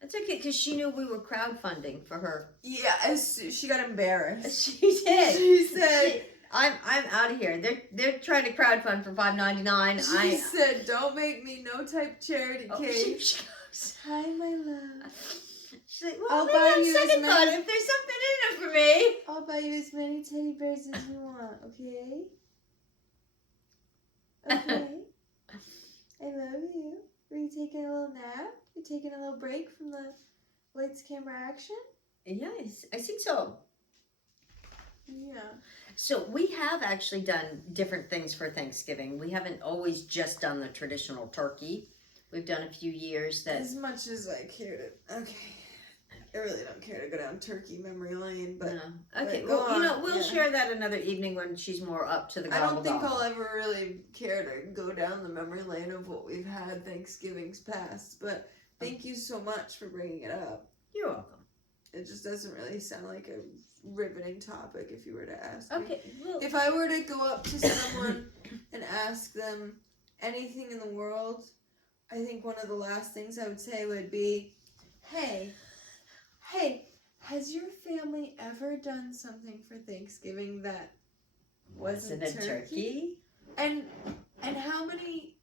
That's okay, because she knew we were crowdfunding for her. Yeah, she got embarrassed. She did. She said... I'm out of here. They're trying to crowdfund for $5.99. She said, "Don't make me no type charity case." She goes, "Hi, my love." She's like, "Well, I'll buy you second thought if there's something in it for me." I'll buy you as many teddy bears as you want. Okay. Okay. I love you. Are you taking a little nap? You taking a little break from the lights, camera, action? Yes, I think so. Yeah. So we have actually done different things for Thanksgiving. We haven't always just done the traditional turkey. We've done a few years that... As much as I care to... Okay. I really don't care to go down turkey memory lane, but... No. Okay, well, we'll share that another evening when she's more up to the gobble. I don't think I'll ever really care to go down the memory lane of what we've had Thanksgivings past, but thank you so much for bringing it up. You're welcome. It just doesn't really sound like a riveting topic if you were to ask me. Okay, well... If I were to go up to someone and ask them anything in the world, I think one of the last things I would say would be, hey, has your family ever done something for Thanksgiving that wasn't a turkey? And how many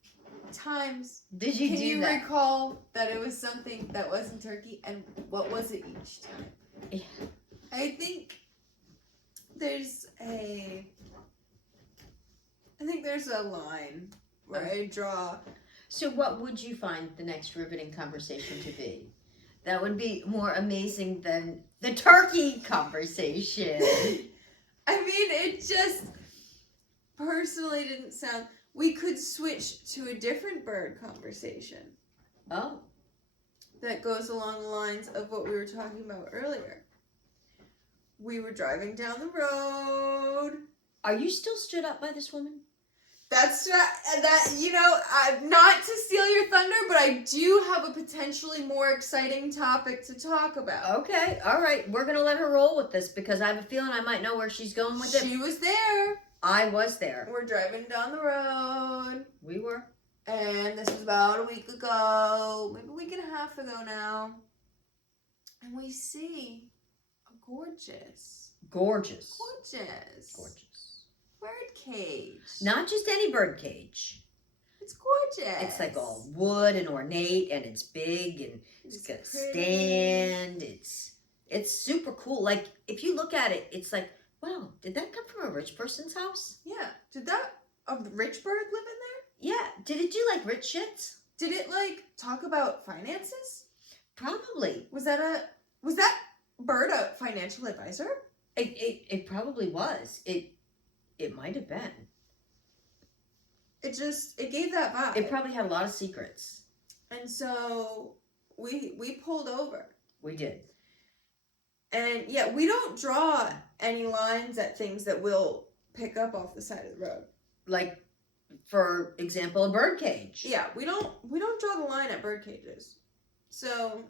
times Did you can do you that? recall that it was something that wasn't turkey, and what was it each time? Yeah. I think there's a line where I draw. So what would you find the next riveting conversation to be? That would be more amazing than the turkey conversation. I mean, it just personally didn't sound. We could switch to a different bird conversation. Oh. That goes along the lines of what we were talking about earlier. We were driving down the road. Are you still stood up by this woman? That's that. You know, not to steal your thunder, but I do have a potentially more exciting topic to talk about. Okay, all right. We're gonna let her roll with this because I have a feeling I might know where she's going with it. She was there. I was there. We're driving down the road. We were. And this was about a week ago, maybe a week and a half ago now. And we see a gorgeous bird cage. Not just any bird cage. It's gorgeous. It's like all wood and ornate, and it's big, and it's got a stand. It's super cool. Like, if you look at it, it's like, wow, did that come from a rich person's house? Yeah. Did a rich bird live in there? Yeah. Did it do like rich shits? Did it like talk about finances? Probably. Was that bird a financial advisor? It probably was. It might have been. It gave that vibe. It probably had a lot of secrets. And so we pulled over. We did. And yeah, we don't draw any lines at things that we'll pick up off the side of the road. Like, for example, a bird cage. Yeah, we don't draw the line at bird cages. So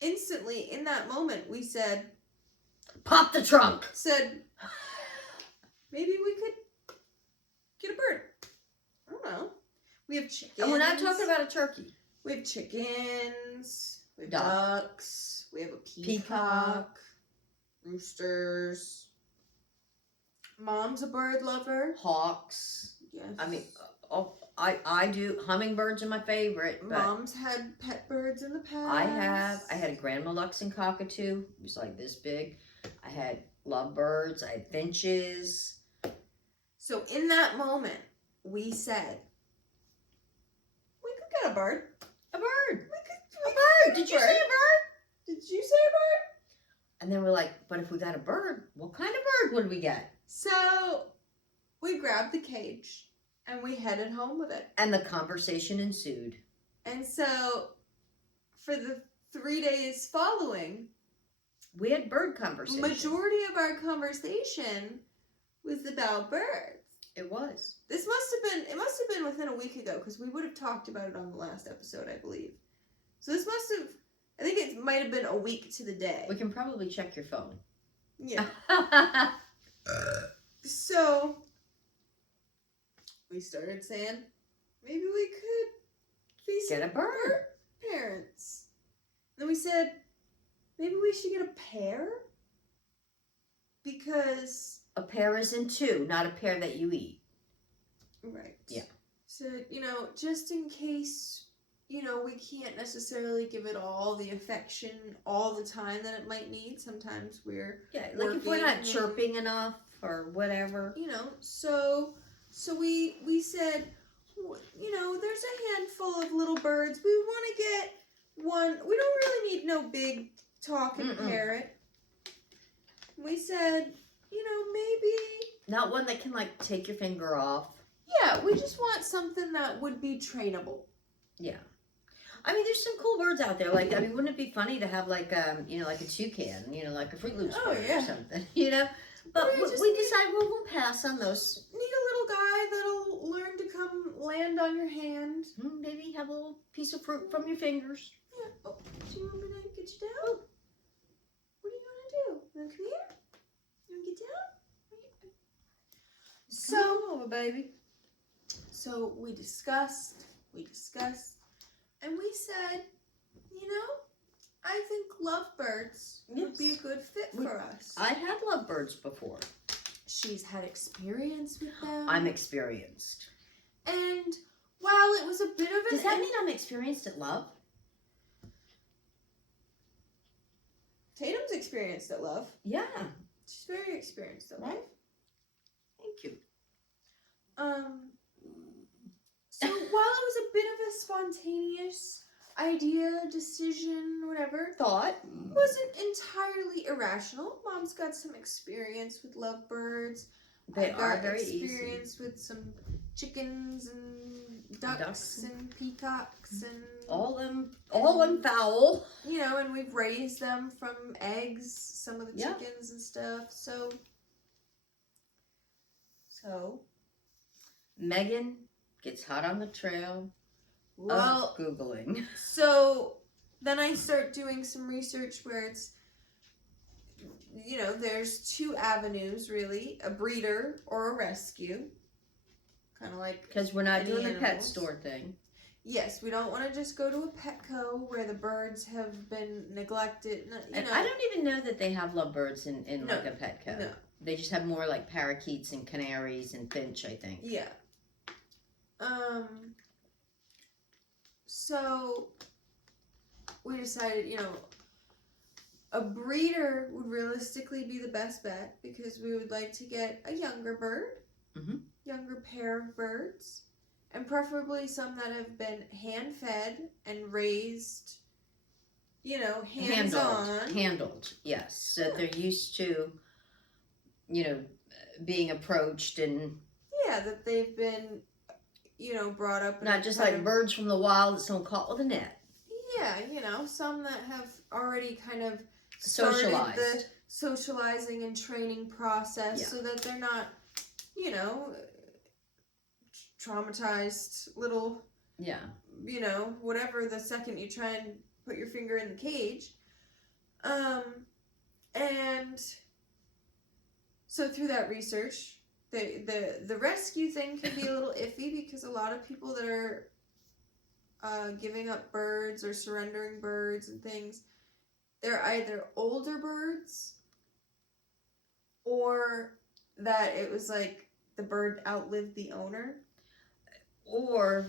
instantly in that moment we said, pop the trunk. Maybe we could get a bird. I don't know. We have chickens. And we're not talking about a turkey. We have chickens. We have Duck. ducks. We have a peacock. Roosters. Mom's a bird lover. Hawks. Yes. I mean, I do. Hummingbirds are my favorite. But Mom's had pet birds in the past. I had a Grand Moluccan cockatoo. It was like this big. I had lovebirds. I had finches. So in that moment, we said, we could get a bird. A bird. A bird. Did you say a bird? Did you say a bird? And then we're like, but if we got a bird, what kind of bird would we get? So we grabbed the cage and we headed home with it. And the conversation ensued. And so for the 3 days following, we had bird conversation. Majority of our conversation was about birds. It was. It must have been within a week ago, because we would have talked about it on the last episode, I believe. So this must have, I think it might have been a week to the day. We can probably check your phone. Yeah. So we started saying, maybe we could be get a bird parents. Then we said, maybe we should get a pair, because a pair isn't two, not a pair that you eat. Right. Yeah. So, just in case, we can't necessarily give it all the affection all the time that it might need. Sometimes we're like if we're not chirping enough or whatever. So we said, there's a handful of little birds. We want to get one. We don't really need no big talking parrot. We said, maybe not one that can like take your finger off. Yeah, we just want something that would be trainable. Yeah. I mean, there's some cool birds out there. Like, I mean, wouldn't it be funny to have like like a toucan, like a Fruit Loops bird or something, But we decided we'll pass on those. Need a little guy that'll learn to come land on your hand. Maybe have a little piece of fruit from your fingers. Yeah. Oh, do you want me to get you down? What do you want to do? You want to come here? You want to get down? So, baby. So we discussed, and we said, you know, I think lovebirds would be a good fit for us. I had lovebirds before. She's had experience with them. I'm experienced. And while it was a bit of an... Does that mean I'm experienced at love? Tatum's experienced at love. Yeah. She's very experienced at love. Thank you. So while it was a bit of a spontaneous idea, decision, whatever, Thought. wasn't entirely irrational. Mom's got some experience with lovebirds. They I've are got very easy. experience with some chickens and ducks and peacocks and all them fowl. You know, and we've raised them from eggs, some of the chickens and stuff. So Megan gets hot on the trail. Well, Googling. So then I start doing some research where it's, you know, there's two avenues really, a breeder or a rescue. Kind of like... Because we're not doing animals. the pet store thing. Yes, we don't want to just go to a Petco where the birds have been neglected. And I don't even know that they have lovebirds in like a Petco. No. They just have more like parakeets and canaries and finch, I think. Yeah. So we decided, you know, a breeder would realistically be the best bet because we would like to get a younger bird, younger pair of birds, and preferably some that have been hand-fed and raised, you know, hands-on. Handled, yes. So they're used to, you know, being approached and... Yeah, that they've been, you know, brought up... Not just like birds from the wild that someone caught with a net. Yeah, you know, some that have already kind of Socialized. started the socializing and training process so that they're not, you know, traumatized little, you know, whatever the second you try and put your finger in the cage. And so through that research, the rescue thing can be a little iffy because a lot of people that are giving up birds or surrendering birds and things, they're either older birds or that it was like the bird outlived the owner. Or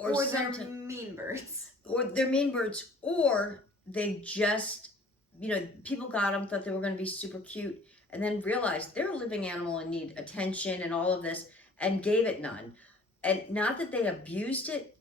they're mean birds. Or they're mean birds, or they just, you know, people got them, thought they were going to be super cute, and then realized they're a living animal and need attention and all of this, and gave it none. And not that they abused it,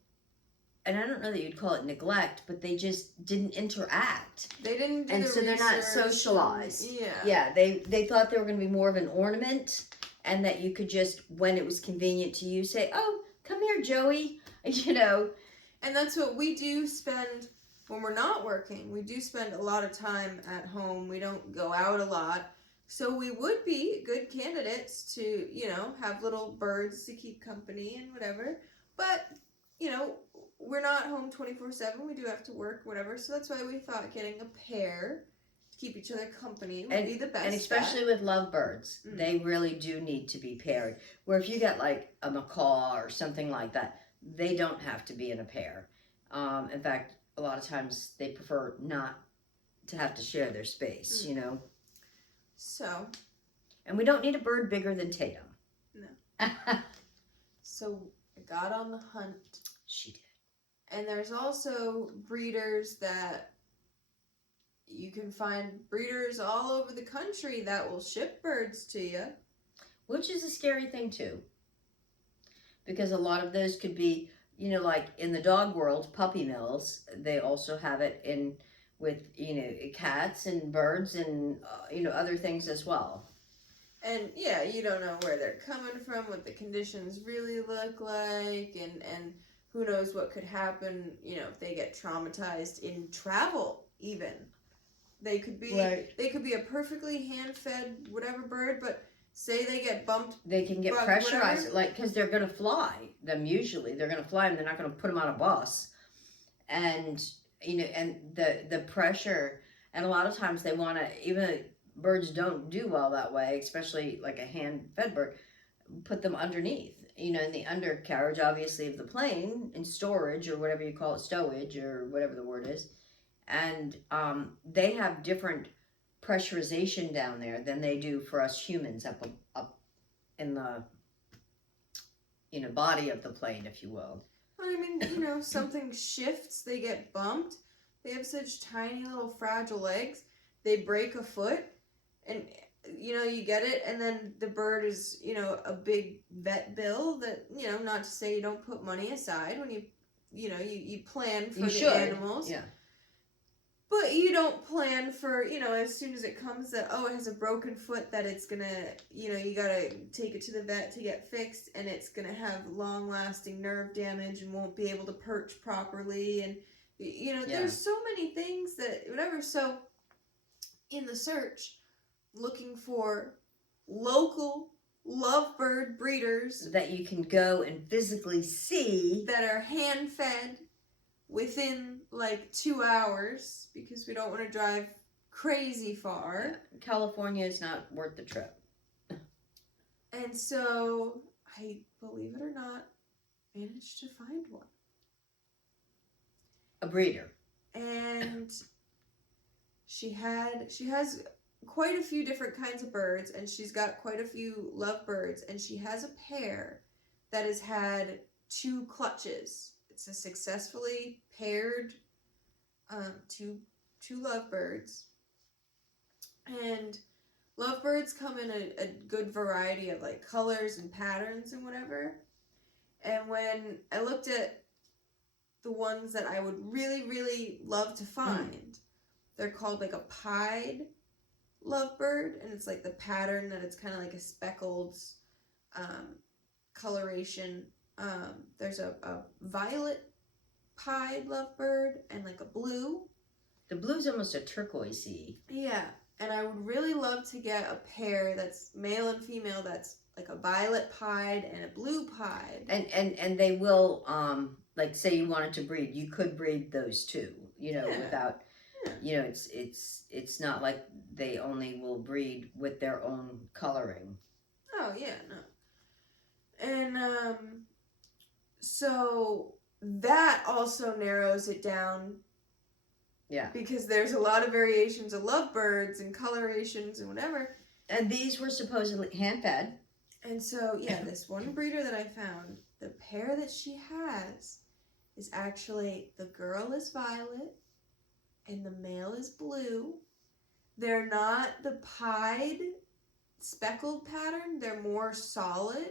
and I don't know that you'd call it neglect, but they just didn't interact. They didn't do and the so they're not socialized. Yeah, they thought they were going to be more of an ornament, and that you could just, when it was convenient to you, say, oh, come here, Joey, you know. And that's what we do spend when we're not working. We do spend a lot of time at home. We don't go out a lot. So we would be good candidates to, you know, have little birds to keep company and whatever. But, you know, we're not home 24/7. We do have to work, whatever. So that's why we thought getting a pair to keep each other company would be the best. And especially with lovebirds, they really do need to be paired. Where if you get like a macaw or something like that, they don't have to be in a pair. In fact, a lot of times they prefer not to have to share their space, you know. So. And we don't need a bird bigger than Tatum. No. So I got on the hunt. She did. And there's also breeders that you can find breeders all over the country that will ship birds to you. Which is a scary thing too. Because a lot of those could be, you know, like in the dog world, puppy mills, they also have it in with, you know, cats and birds and, you know, other things as well. And yeah, you don't know where they're coming from, what the conditions really look like, and who knows what could happen, you know, if they get traumatized in travel even. They could be they could be a perfectly hand-fed whatever bird, but say they get bumped. They can get pressurized, like, because they're going to fly them usually. They're going to fly them. They're not going to put them on a bus. And, you know, and the pressure, and a lot of times they want to, even birds don't do well that way, especially like a hand-fed bird, put them underneath, you know, in the undercarriage, obviously, of the plane, in storage or whatever you call it, stowage or whatever the word is. And they have different pressurization down there than they do for us humans up in the, you know, body of the plane, if you will. Well, I mean, you know, something shifts, they get bumped. They have such tiny little fragile legs. They break a foot, and you know, you get it, and then the bird is, you know, a big vet bill that, you know, not to say you don't put money aside when you know, you plan for the animals. Yeah. But you don't plan for, you know, as soon as it comes that, oh, it has a broken foot, that it's gonna, you know, you gotta take it to the vet to get fixed, and it's gonna have long lasting nerve damage and won't be able to perch properly. And, you know, there's so many things that, whatever. So, in the search, looking for local lovebird breeders that you can go and physically see, that are hand fed within like 2 hours, because we don't want to drive crazy far. California is not worth the trip. And so I, believe it or not, managed to find one. A breeder. And she has quite a few different kinds of birds, and she's got quite a few lovebirds, and she has a pair that has had 2 clutches. It's a successfully paired two lovebirds. And lovebirds come in a good variety of like colors and patterns and whatever. And when I looked at the ones that I would really, really love to find, they're called like a pied lovebird, and it's like the pattern that it's kind of like a speckled coloration. There's a violet pied lovebird and like a blue. The blue's almost a turquoisey. Yeah, and I would really love to get a pair that's male and female that's like a violet pied and a blue pied. And they will, like say you wanted to breed, you could breed those two, you know, without, you know, it's not like they only will breed with their own coloring. Oh yeah, no. And so that also narrows it down. Yeah. Because there's a lot of variations of lovebirds and colorations and whatever. And these were supposedly hand-fed. And so, yeah, this one breeder that I found, the pair that she has is actually, the girl is violet and the male is blue. They're not the pied speckled pattern. They're more solid.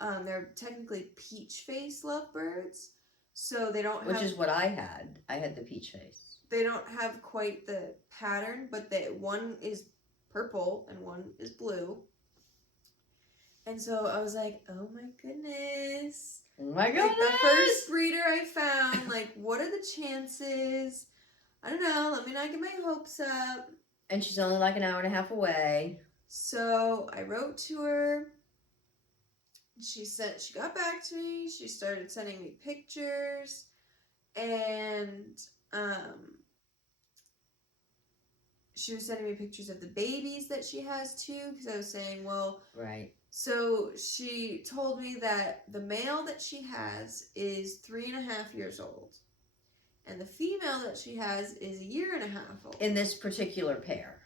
They're technically peach face lovebirds. So they don't have... Which is what I had. I had the peach face. They don't have quite the pattern, but one is purple and one is blue. And so I was like, oh my goodness. Oh my goodness. Like the first breeder I found, like, what are the chances? I don't know. Let me not get my hopes up. And she's only like an hour and a half away. So I wrote to her. She got back to me. She started sending me pictures. And she was sending me pictures of the babies that she has too, because I was saying, well, right. So she told me that the male that she has is 3.5 years old, and the female that she has is 1.5 years old. In this particular pair.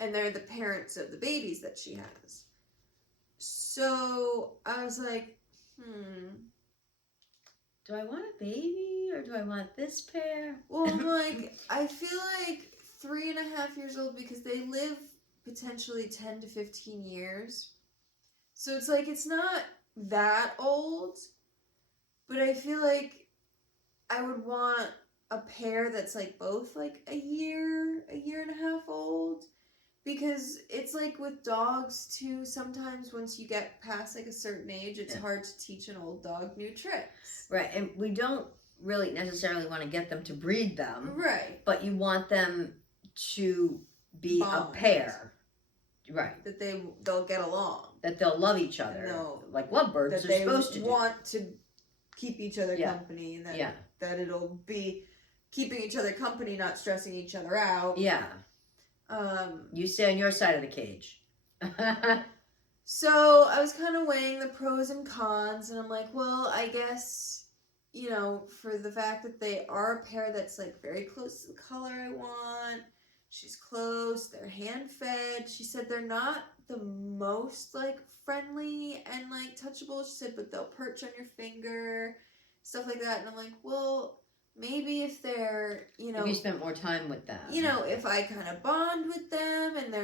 And they're the parents of the babies that she has. So I was like, do I want a baby or do I want this pair? Well, I'm like, I feel like 3.5 years old, because they live potentially 10 to 15 years. So it's like, it's not that old, but I feel like I would want a pair that's like both like 1 year, 1.5 years old. Because it's like with dogs too, sometimes once you get past like a certain age, it's hard to teach an old dog new tricks. Right, and we don't really necessarily want to get them to breed them. Right. But you want them to be a pair. Right. That they'll get along. That they'll love each other. Like lovebirds are supposed to do. That they want to keep each other company. And that it'll be keeping each other company, not stressing each other out. Yeah. You stay on your side of the cage. So I was kind of weighing the pros and cons, and I'm like, well, I guess, for the fact that they are a pair that's like very close to the color I want, she's close, they're hand fed. She said they're not the most like friendly and like touchable. She said, but they'll perch on your finger, stuff like that. And I'm like, well, maybe if they're, If you spent more time with them. if I kind of bond with them and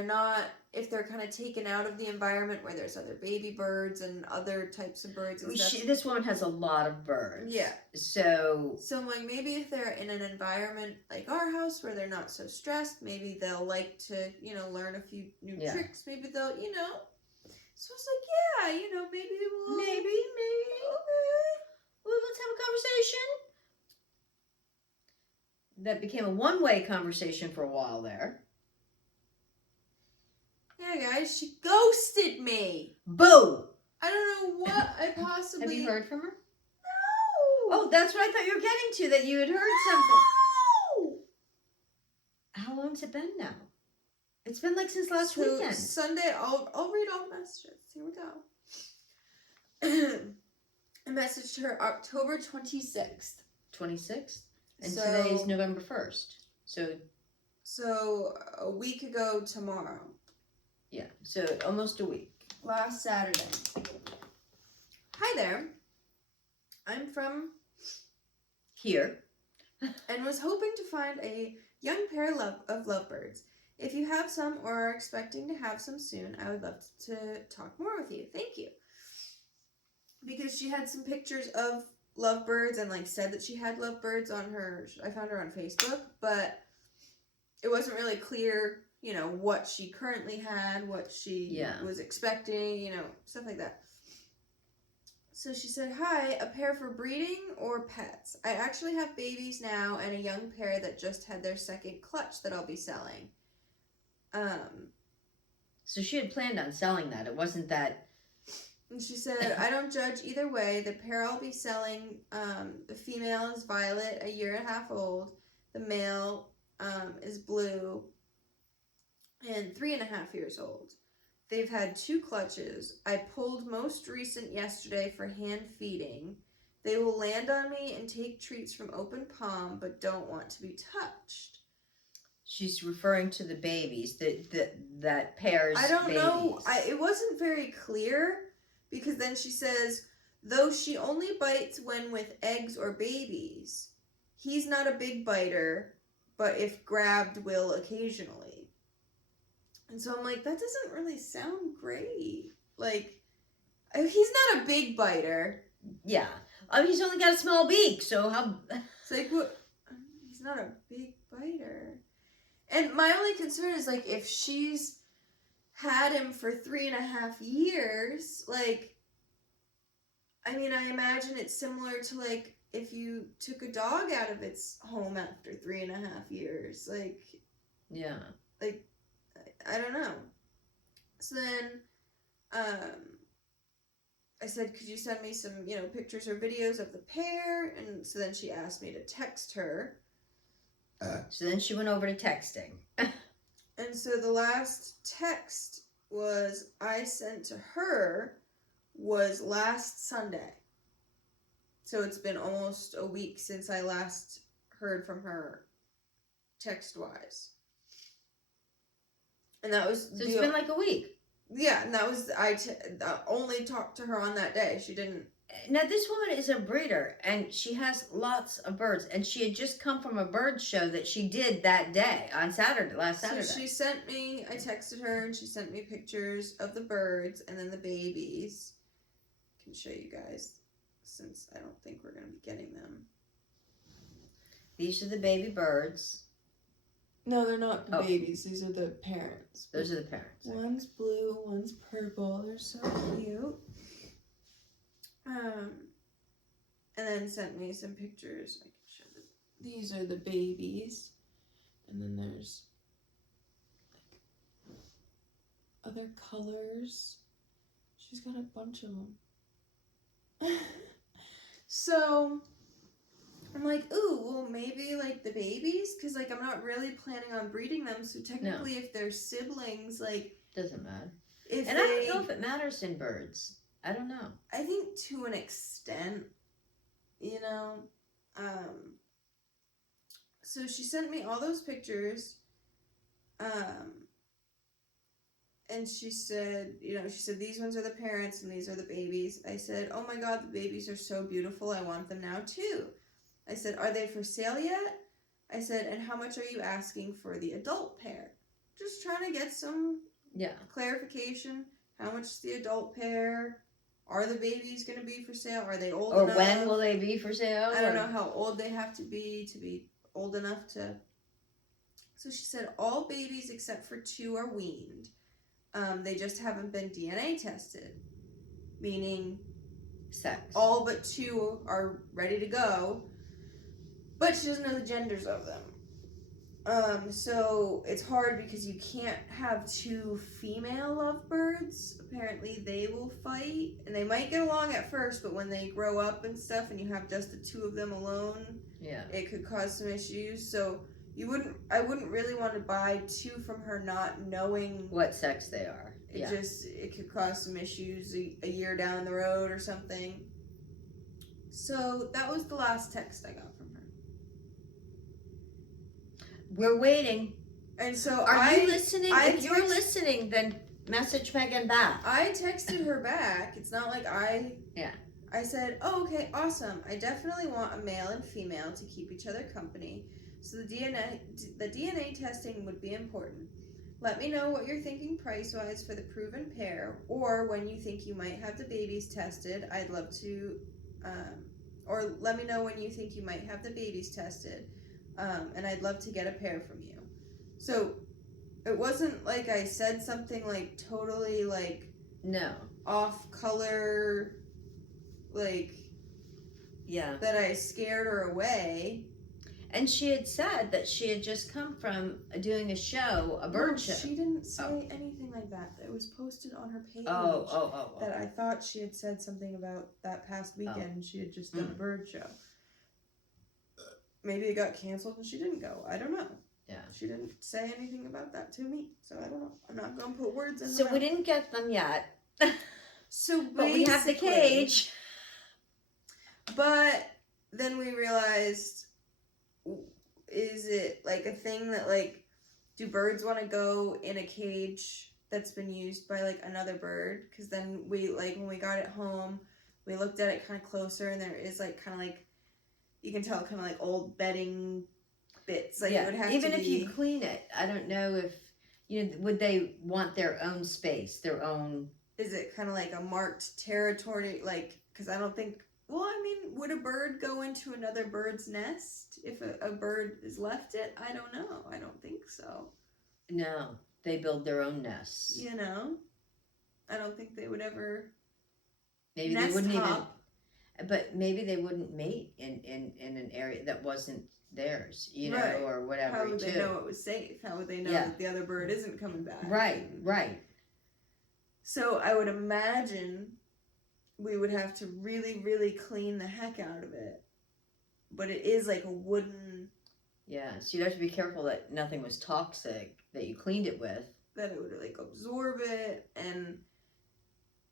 if they're kind of taken out of the environment where there's other baby birds and other types of birds and stuff. This woman has a lot of birds. Yeah. So I'm like, maybe if they're in an environment like our house where they're not so stressed, maybe they'll like to, learn a few new tricks. Maybe they'll, So I was like, yeah, maybe we'll. Maybe. Okay. Well, let's have a conversation. That became a one-way conversation for a while there. Yeah, guys, she ghosted me. Boo! I don't know what I possibly. Have you heard from her? No. Oh, that's what I thought you were getting to, that you had heard something. No. How long's it been now? It's been like since last weekend. Sunday, I'll read all the messages. Here we go. I messaged her October 26th. 26th? And today is November 1st. So a week ago tomorrow. Yeah, so almost a week. Last Saturday. Hi there. I'm from here. And was hoping to find a young pair of lovebirds. If you have some or are expecting to have some soon, I would love to talk more with you. Thank you. Because she had some pictures of lovebirds and like said that she had lovebirds on her. I found her on Facebook, but it wasn't really clear, what she currently had, what she was expecting, stuff like that. So she said, hi, a pair for breeding or pets? I actually have babies now and a young pair that just had their second clutch that I'll be selling. So she had planned on selling that. It wasn't that. And she said, I don't judge either way. The pair I'll be selling, the female is Violet, 1.5 years old. The male is Blue and 3.5 years old. They've had 2 clutches. I pulled most recent yesterday for hand feeding. They will land on me and take treats from open palm, but don't want to be touched. She's referring to the babies, that pair's I don't babies. know. It wasn't very clear, because then she says, though she only bites when with eggs or babies, he's not a big biter, but if grabbed will occasionally. And so I'm like, that doesn't really sound great. Like, he's not a big biter. Yeah. He's only got a small beak, so how... It's like, what? He's not a big biter. And my only concern is, like, if she's had him for 3.5 years, like, I mean, I imagine it's similar to, like, if you took a dog out of its home after 3.5 years. Like, yeah. Like, I don't know. So then, I said, could you send me some, pictures or videos of the pair? And so then she asked me to text her. So then she went over to texting. And so the last text I sent to her was last Sunday. So it's been almost a week since I last heard from her text-wise. And that was... So it's been like a week. Yeah, and that was... I only talked to her on that day. She didn't... Now, this woman is a breeder, and she has lots of birds, and she had just come from a bird show that she did that day, on last Saturday. So she sent me... I texted her, and she sent me pictures of the birds, and then the babies. I can show you guys, since I don't think we're going to be getting them. These are the baby birds. No, they're not the babies. These are the parents. Those are the parents. One's blue, one's purple. They're so cute. And then sent me some pictures. I can show them. These are the babies. And then there's like other colors. She's got a bunch of them. So I'm like, ooh, well, maybe, like, the babies? Because, like, I'm not really planning on breeding them, so technically if they're siblings, like... Doesn't matter. if And I don't know if it matters in birds. I don't know. I think to an extent, you know. So she sent me all those pictures. And she said, these ones are the parents and these are the babies. I said, oh my God, the babies are so beautiful. I want them now too. I said, are they for sale yet? I said, and how much are you asking for the adult pair? Just trying to get some clarification. How much is the adult pair? Are the babies going to be for sale? Are they old enough? Or when will they be for sale? I don't know how old they have to be old enough to. So she said, all babies except for 2 are weaned. They just haven't been DNA tested. Meaning sex. All but 2 are ready to go. But she doesn't know the genders of them. So it's hard because you can't have 2 female lovebirds. Apparently they will fight. And they might get along at first, but when they grow up and stuff and you have just the 2 of them alone, it could cause some issues. So I wouldn't really want to buy 2 from her not knowing what sex they are. It could cause some issues a year down the road or something. So that was the last text I got from her. We're waiting. And so are you listening? If you're listening, then message Megan back. I texted her back. It's not like I said, oh, okay, awesome. I definitely want a male and female to keep each other company. So the DNA testing would be important. Let me know what you're thinking price-wise for the proven pair, or when you think you might have the babies tested. I'd love to, or let me know when you think you might have the babies tested, and I'd love to get a pair from you. So it wasn't like I said something like totally like off color, like that I scared her away. And she had said that she had just come from doing a bird show. She didn't say anything like that. It was posted on her page. That I thought she had said something about that past weekend. She had just done a bird show. Maybe it got canceled and she didn't go. I don't know. Yeah. She didn't say anything about that to me, so I don't know. I'm not going to put words in her So mouth. we didn't get them yet. So but we have the cage. But then we realized, is it like a thing that like, do birds want to go in a cage that's been used by like another bird? Because then when we got it home, we looked at it kind of closer, and there is like kind of like, you can tell kind of like old bedding bits. Like it would have even to if you clean it, I don't know if would they want their own space, their own. Is it kind of like a marked territory? Like, because I don't think. Well, I mean, would a bird go into another bird's nest if a bird has left it? I don't know. I don't think so. No, they build their own nests. I don't think they would ever. Maybe they wouldn't even. But maybe they wouldn't mate in an area that wasn't theirs, right. Or whatever. How would they know it was safe? How would they know that the other bird isn't coming back? Right. So I would imagine we would have to really, really clean the heck out of it. But it is like a wooden... Yeah, so you'd have to be careful that nothing was toxic that you cleaned it with. That it would like absorb it, and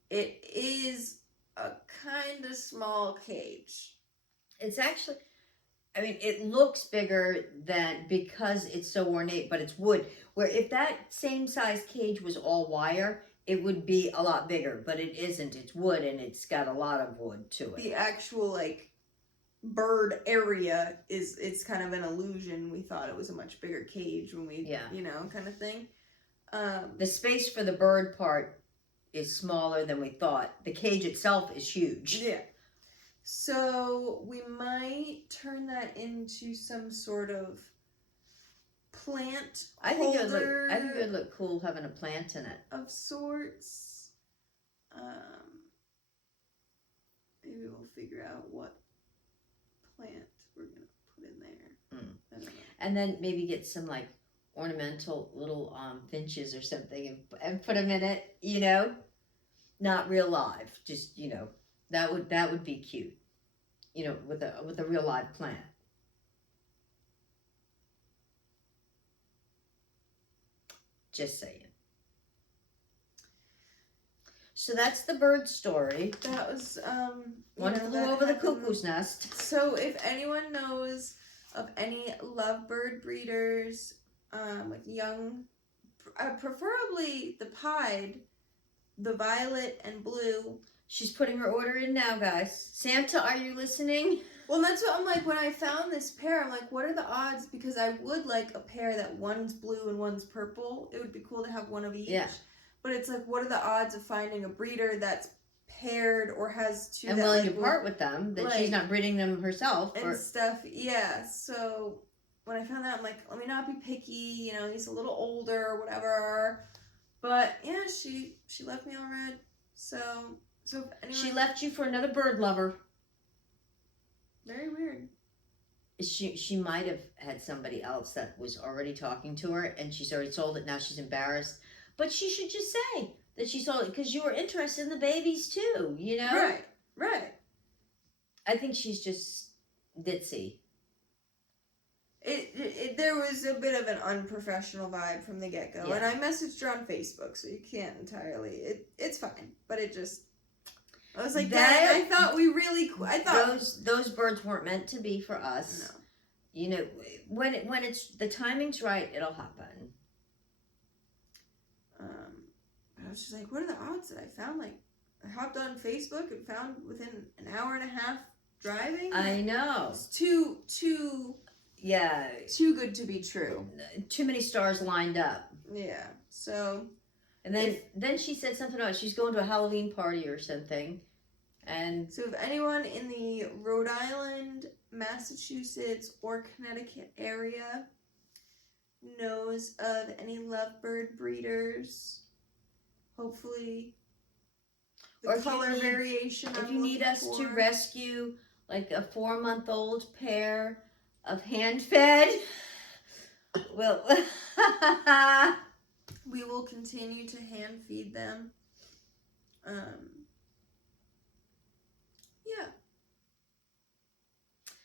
it is a kind of small cage. It's actually, I mean, it looks bigger because it's so ornate, but it's wood. Where if that same size cage was all wire, it would be a lot bigger, but it isn't. It's wood, and it's got a lot of wood to it. The actual, like, bird area it's kind of an illusion. We thought it was a much bigger cage when we, kind of thing. The space for the bird part is smaller than we thought. The cage itself is huge. Yeah. So we might turn that into some sort of plant holder. I think it would look cool having a plant in it. Of sorts. Maybe we'll figure out what plant we're going to put in there. I don't know. And then maybe get some like ornamental little finches or something and put them in it, not real live, just that would be cute, with a real live plant. Just saying. So that's the bird story. That was One flew over the cuckoo's nest. So if anyone knows of any lovebird breeders, like young, preferably the pied, the violet and blue. She's putting her order in now, guys. Santa, are you listening? Well, that's what I'm like, when I found this pair, I'm like, what are the odds? Because I would like a pair that one's blue and one's purple. It would be cool to have one of each. Yeah. But it's like, what are the odds of finding a breeder that's paired or has two and that willing like, to part with them, that right. she's not breeding them herself. And stuff, yeah. So when I found that, I'm like, let me not be picky, you know, he's a little older or whatever. But yeah, she left me on red. So if anyone... She left you for another bird lover. Very weird. She might have had somebody else that was already talking to her, and she's already sold it. Now she's embarrassed. But she should just say that she sold it because you were interested in the babies too, you know? Right. I think she's just ditzy. There was a bit of an unprofessional vibe from the get-go. Yeah. And I messaged her on Facebook, so you can't entirely... It's fine. But it just... I was like, Dad, I thought we really... I thought... Those birds weren't meant to be for us. No. You know, when it's... The timing's right, it'll happen. I was just like, what are the odds that I found, like... I hopped on Facebook and found within an hour and a half driving. I know. It's too... Yeah. Too good to be true. Too many stars lined up. Yeah. So... And then she said something about she's going to a Halloween party or something. And so if anyone in the Rhode Island, Massachusetts, or Connecticut area knows of any lovebird breeders, hopefully the color variation if you need us to rescue like a 4-month-old pair of hand-fed, well, we will continue to hand feed them. Yeah.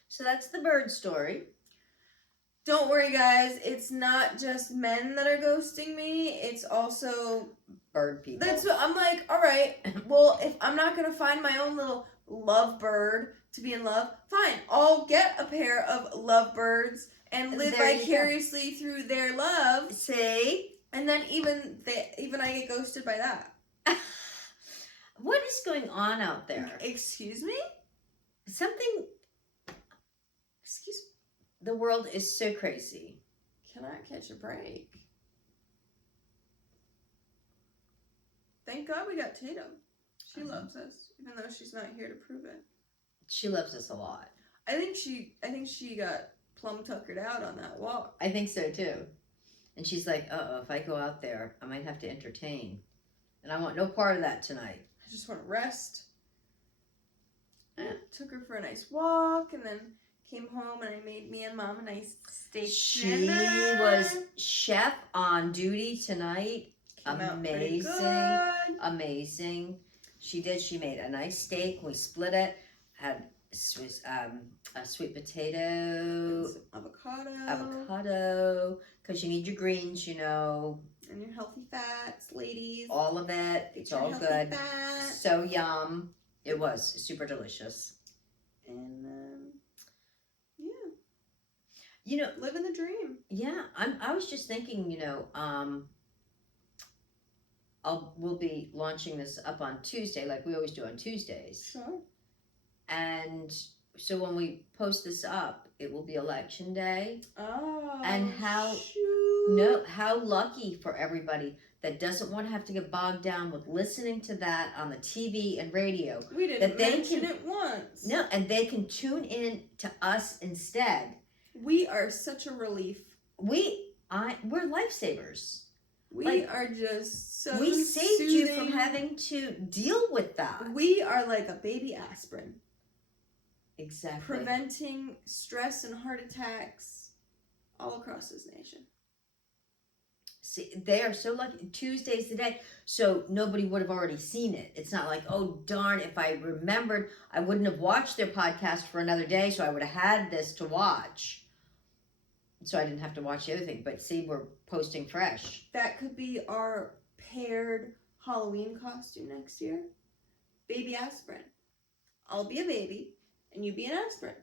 So that's the bird story. Don't worry, guys. It's not just men that are ghosting me. It's also bird people. That's what I'm like. All right. Well, if I'm not gonna find my own little lovebird to be in love, fine. I'll get a pair of lovebirds and live vicariously through their love. See? And then even I get ghosted by that. What is going on out there? Excuse me? Something. Excuse me? The world is so crazy. Cannot catch a break. Thank God we got Tatum. She loves us, even though she's not here to prove it. She loves us a lot. I think she got plum tuckered out on that walk. I think so too. And she's like, if I go out there, I might have to entertain. And I want no part of that tonight. I just want to rest. Took her for a nice walk, and then came home, and I made me and Mom a nice steak dinner. She was chef on duty tonight. Amazing. She did. She made a nice steak. We split it. Had a sweet potato, avocado, because you need your greens, you know, and your healthy fats, ladies. All of it. It's all good. Fat. So yum. It was super delicious. And yeah, you know, living the dream. Yeah, I was just thinking, you know, we'll be launching this up on Tuesday, like we always do on Tuesdays. Sure. And so when we post this up, it will be election day. Oh. And how lucky for everybody that doesn't want to have to get bogged down with listening to that on the TV and radio. We didn't mention it once. No, and they can tune in to us instead. We are such a relief. We're lifesavers. We are just so we saved soothing. You from having to deal with that. We are like a baby aspirin. Exactly. Preventing stress and heart attacks all across this nation. See, they are so lucky. Tuesday's the day, so nobody would have already seen it. It's not like, oh darn, if I remembered, I wouldn't have watched their podcast for another day, so I would have had this to watch. So I didn't have to watch the other thing. But see, we're posting fresh. That could be our paired Halloween costume next year. Baby aspirin. I'll be a baby, and you be an aspirin.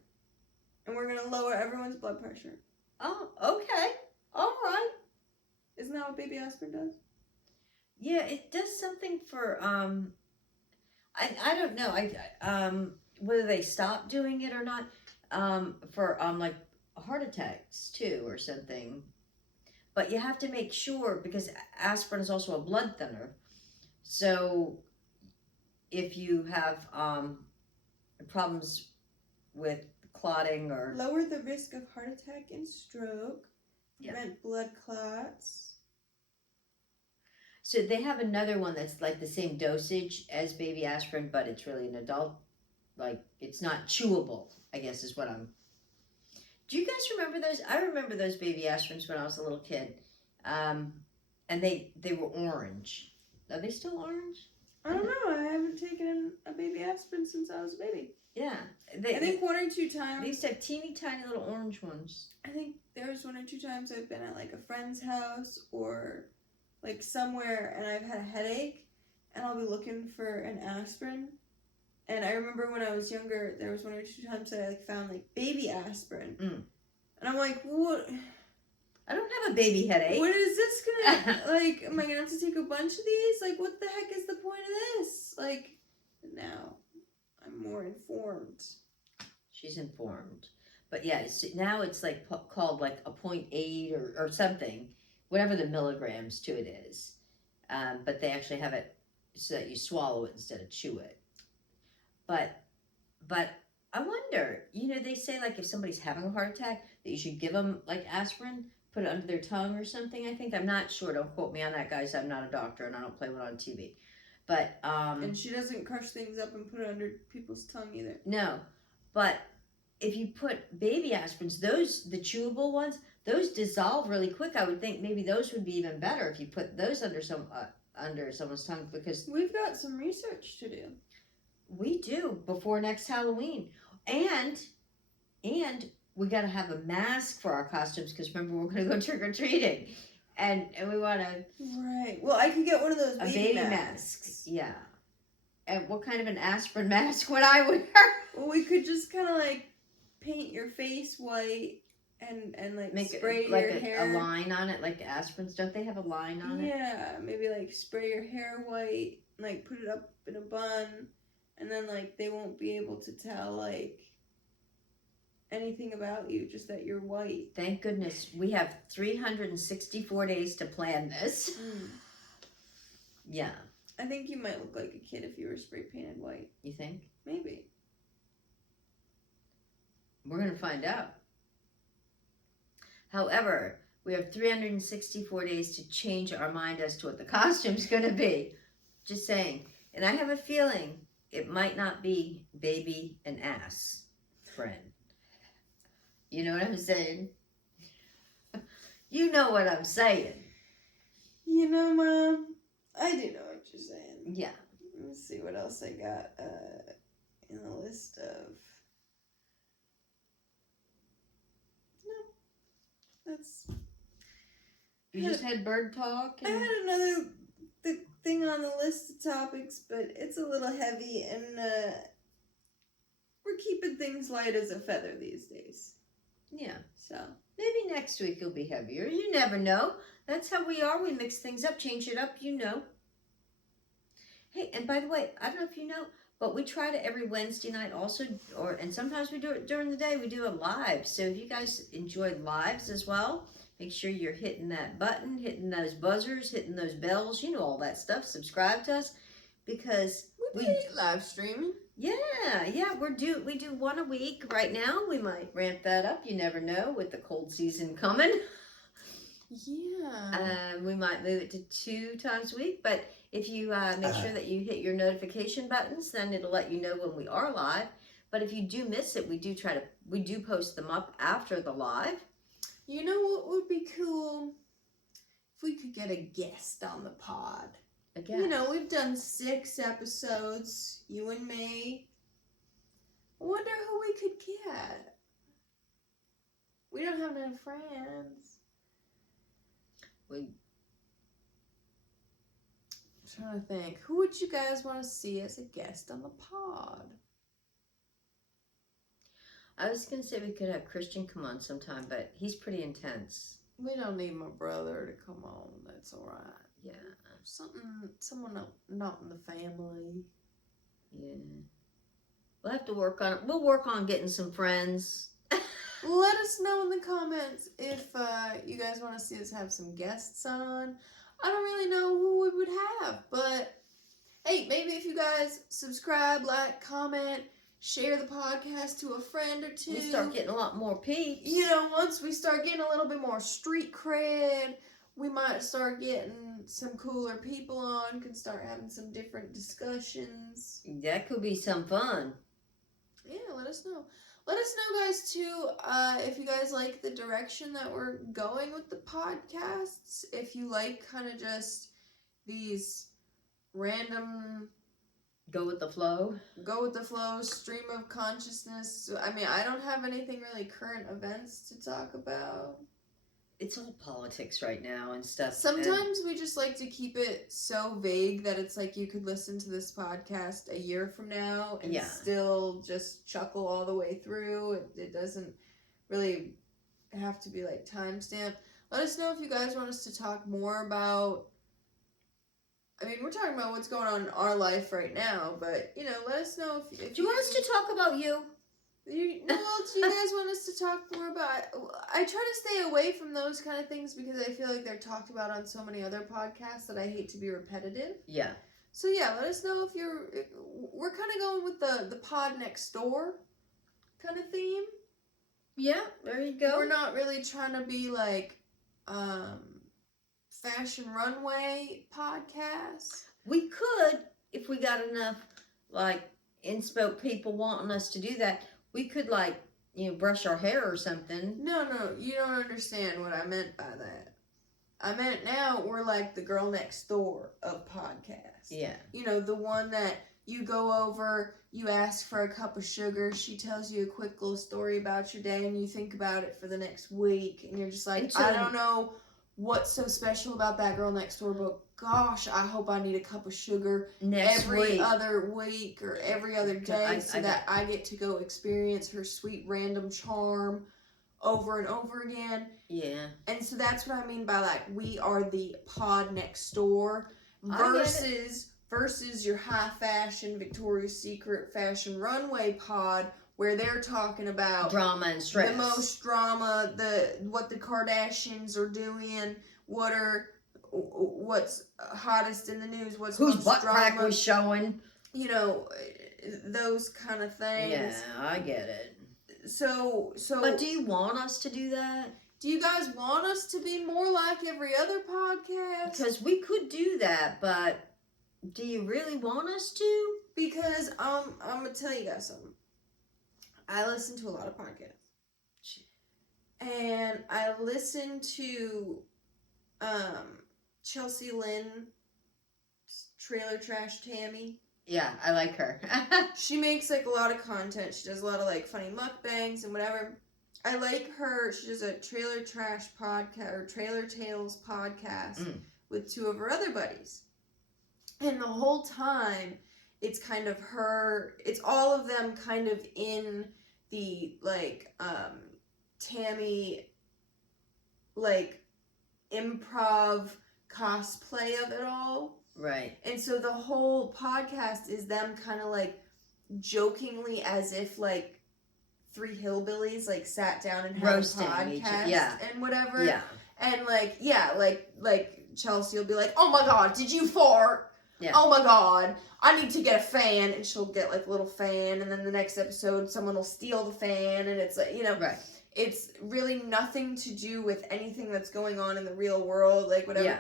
And we're going to lower everyone's blood pressure. Oh, okay. All right. Isn't that what baby aspirin does? Yeah, it does something for, I don't know, whether they stop doing it or not, for, like, heart attacks, too, or something. But you have to make sure, because aspirin is also a blood thinner. So if you have problems with clotting or lower the risk of heart attack and stroke, prevent yeah. blood clots. So they have another one that's like the same dosage as baby aspirin, but it's really an adult, like it's not chewable, I guess is what I'm. Do you guys remember those? I remember those baby aspirins when I was a little kid, and they were orange. Are they still orange? I don't know. I haven't taken a baby aspirin since I was a baby. Yeah, I think 1 or 2 times. They used to have teeny tiny little orange ones. I think there was 1 or 2 times I've been at like a friend's house or like somewhere and I've had a headache and I'll be looking for an aspirin. And I remember when I was younger, there was 1 or 2 times that I like found like baby aspirin. And I'm like, what? I don't have a baby headache. What is this gonna, like, am I gonna have to take a bunch of these? Like, what the heck is the point of this? Like, now I'm more informed. She's informed. But yeah, now it's like called like a 0.8 or something, whatever the milligrams to it is. But they actually have it so that you swallow it instead of chew it. But I wonder, they say like if somebody's having a heart attack that you should give them like aspirin, put it under their tongue or something. I think, I'm not sure. Don't quote me on that, guys. I'm not a doctor and I don't play one on TV. But and she doesn't crush things up and put it under people's tongue either. No, but if you put baby aspirins, the chewable ones, those dissolve really quick. I would think maybe those would be even better if you put those under someone's tongue, because we've got some research to do. We do before next Halloween, and we got to have a mask for our costumes because remember we're going to go trick or treating, and we want to. Right. Well, I could get one of those baby masks. Yeah. And what kind of an aspirin mask would I wear? Well, we could just kind of like paint your face white and like make spray it, like your hair. A line on it, like aspirins. Don't they have a line on it? Yeah, maybe like spray your hair white, like put it up in a bun, and then like they won't be able to tell like anything about you, just that you're white. Thank goodness we have 364 days to plan this. Yeah. I think you might look like a kid if you were spray painted white. You think? Maybe. We're going to find out. However, we have 364 days to change our mind as to what the costume's going to be. Just saying. And I have a feeling it might not be baby and ass friend. You know what I'm saying? You know what I'm saying. You know, Mom, I do know what you're saying. Yeah. Let me see what else I got in the list of... No. That's... You just had bird talk? I had another thing on the list of topics, but it's a little heavy, and we're keeping things light as a feather these days. Yeah. So maybe next week it'll be heavier. You never know. That's how we are. We mix things up, change it up, Hey, and by the way, I don't know if you know, but we try to every Wednesday night also, and sometimes we do it during the day. We do a live. So if you guys enjoy lives as well, make sure you're hitting that button, hitting those buzzers, hitting those bells, all that stuff. Subscribe to us, because we live streaming. Yeah, we do one a week right now. We might ramp that up. You never know with the cold season coming. Yeah. We might move it to 2 times a week, but if you make sure that you hit your notification buttons, then it'll let you know when we are live. But if you do miss it, we do post them up after the live. You know what would be cool? If we could get a guest on the pod. A guest. We've done 6 episodes, you and me. I wonder who we could get. We don't have no friends. trying to think. Who would you guys want to see as a guest on the pod? I was going to say we could have Christian come on sometime, but he's pretty intense. We don't need my brother to come on. That's all right. Yeah. Someone not in the family. Yeah. We'll have to work on it. We'll work on getting some friends. Let us know in the comments if you guys want to see us have some guests on. I don't really know who we would have, but hey, maybe if you guys subscribe, like, comment, share the podcast to a friend or two. We start getting a lot more peeps. You know, once we start getting a little bit more street cred, we might start getting some cooler people on, can start having some different discussions. That could be some fun. Yeah, let us know. Let us know, guys, too, if you guys like the direction that we're going with the podcasts. If you like kind of just these random... Go with the flow, stream of consciousness. I mean, I don't have anything really current events to talk about. It's all politics right now and stuff. Sometimes we just like to keep it so vague that it's like you could listen to this podcast a year from now and still just chuckle all the way through. It doesn't really have to be like timestamped. Let us know if you guys want us to talk more about... I mean, we're talking about what's going on in our life right now, but, you know, let us know if do you want us to talk about you? Do you guys want us to talk more about... I try to stay away from those kind of things because I feel like they're talked about on so many other podcasts that I hate to be repetitive. Yeah. So, yeah, let us know if you're... We're kind of going with the pod next door kind of theme. Yeah, there you go. We're not really trying to be like... fashion runway podcast. We could, if we got enough, like, inspo people wanting us to do that, we could, like, you know, brush our hair or something. No, you don't understand what I meant by that. I meant now we're like the girl next door of podcasts. Yeah. You know, the one that you go over, you ask for a cup of sugar, she tells you a quick little story about your day, and you think about it for the next week, and you're just like, I don't know what's so special about that girl next door, but gosh, I hope I need a cup of sugar every other week or every other day so that I get to go experience her sweet random charm over and over again. Yeah. And so that's what I mean by like we are the pod next door versus your high fashion Victoria's Secret fashion runway pod where they're talking about drama and stress. The most drama, what the Kardashians are doing, what's hottest in the news, whose butt crack was showing. You know, those kind of things. Yeah, I get it. So. But do you want us to do that? Do you guys want us to be more like every other podcast? Because we could do that, but do you really want us to? Because I'm gonna tell you guys something. I listen to a lot of podcasts. And I listen to Chelsea Lynn, Trailer Trash Tammy. Yeah, I like her. She makes like a lot of content. She does a lot of like funny mukbangs and whatever. I like her. She does a Trailer Trash podcast or Trailer Tales podcast with two of her other buddies. And the whole time, it's kind of her, it's all of them kind of in the, like, Tammy, like, improv cosplay of it all. Right. And so the whole podcast is them kind of, like, jokingly as if, like, three hillbillies, like, sat down and had roasting a podcast and whatever. Yeah. And, like, like Chelsea will be like, oh my God, did you fart? Yeah. Oh my God, I need to get a fan. And she'll get like a little fan. And then the next episode, someone will steal the fan. And it's like, you know, right. It's really nothing to do with anything that's going on in the real world. Like whatever. Yeah.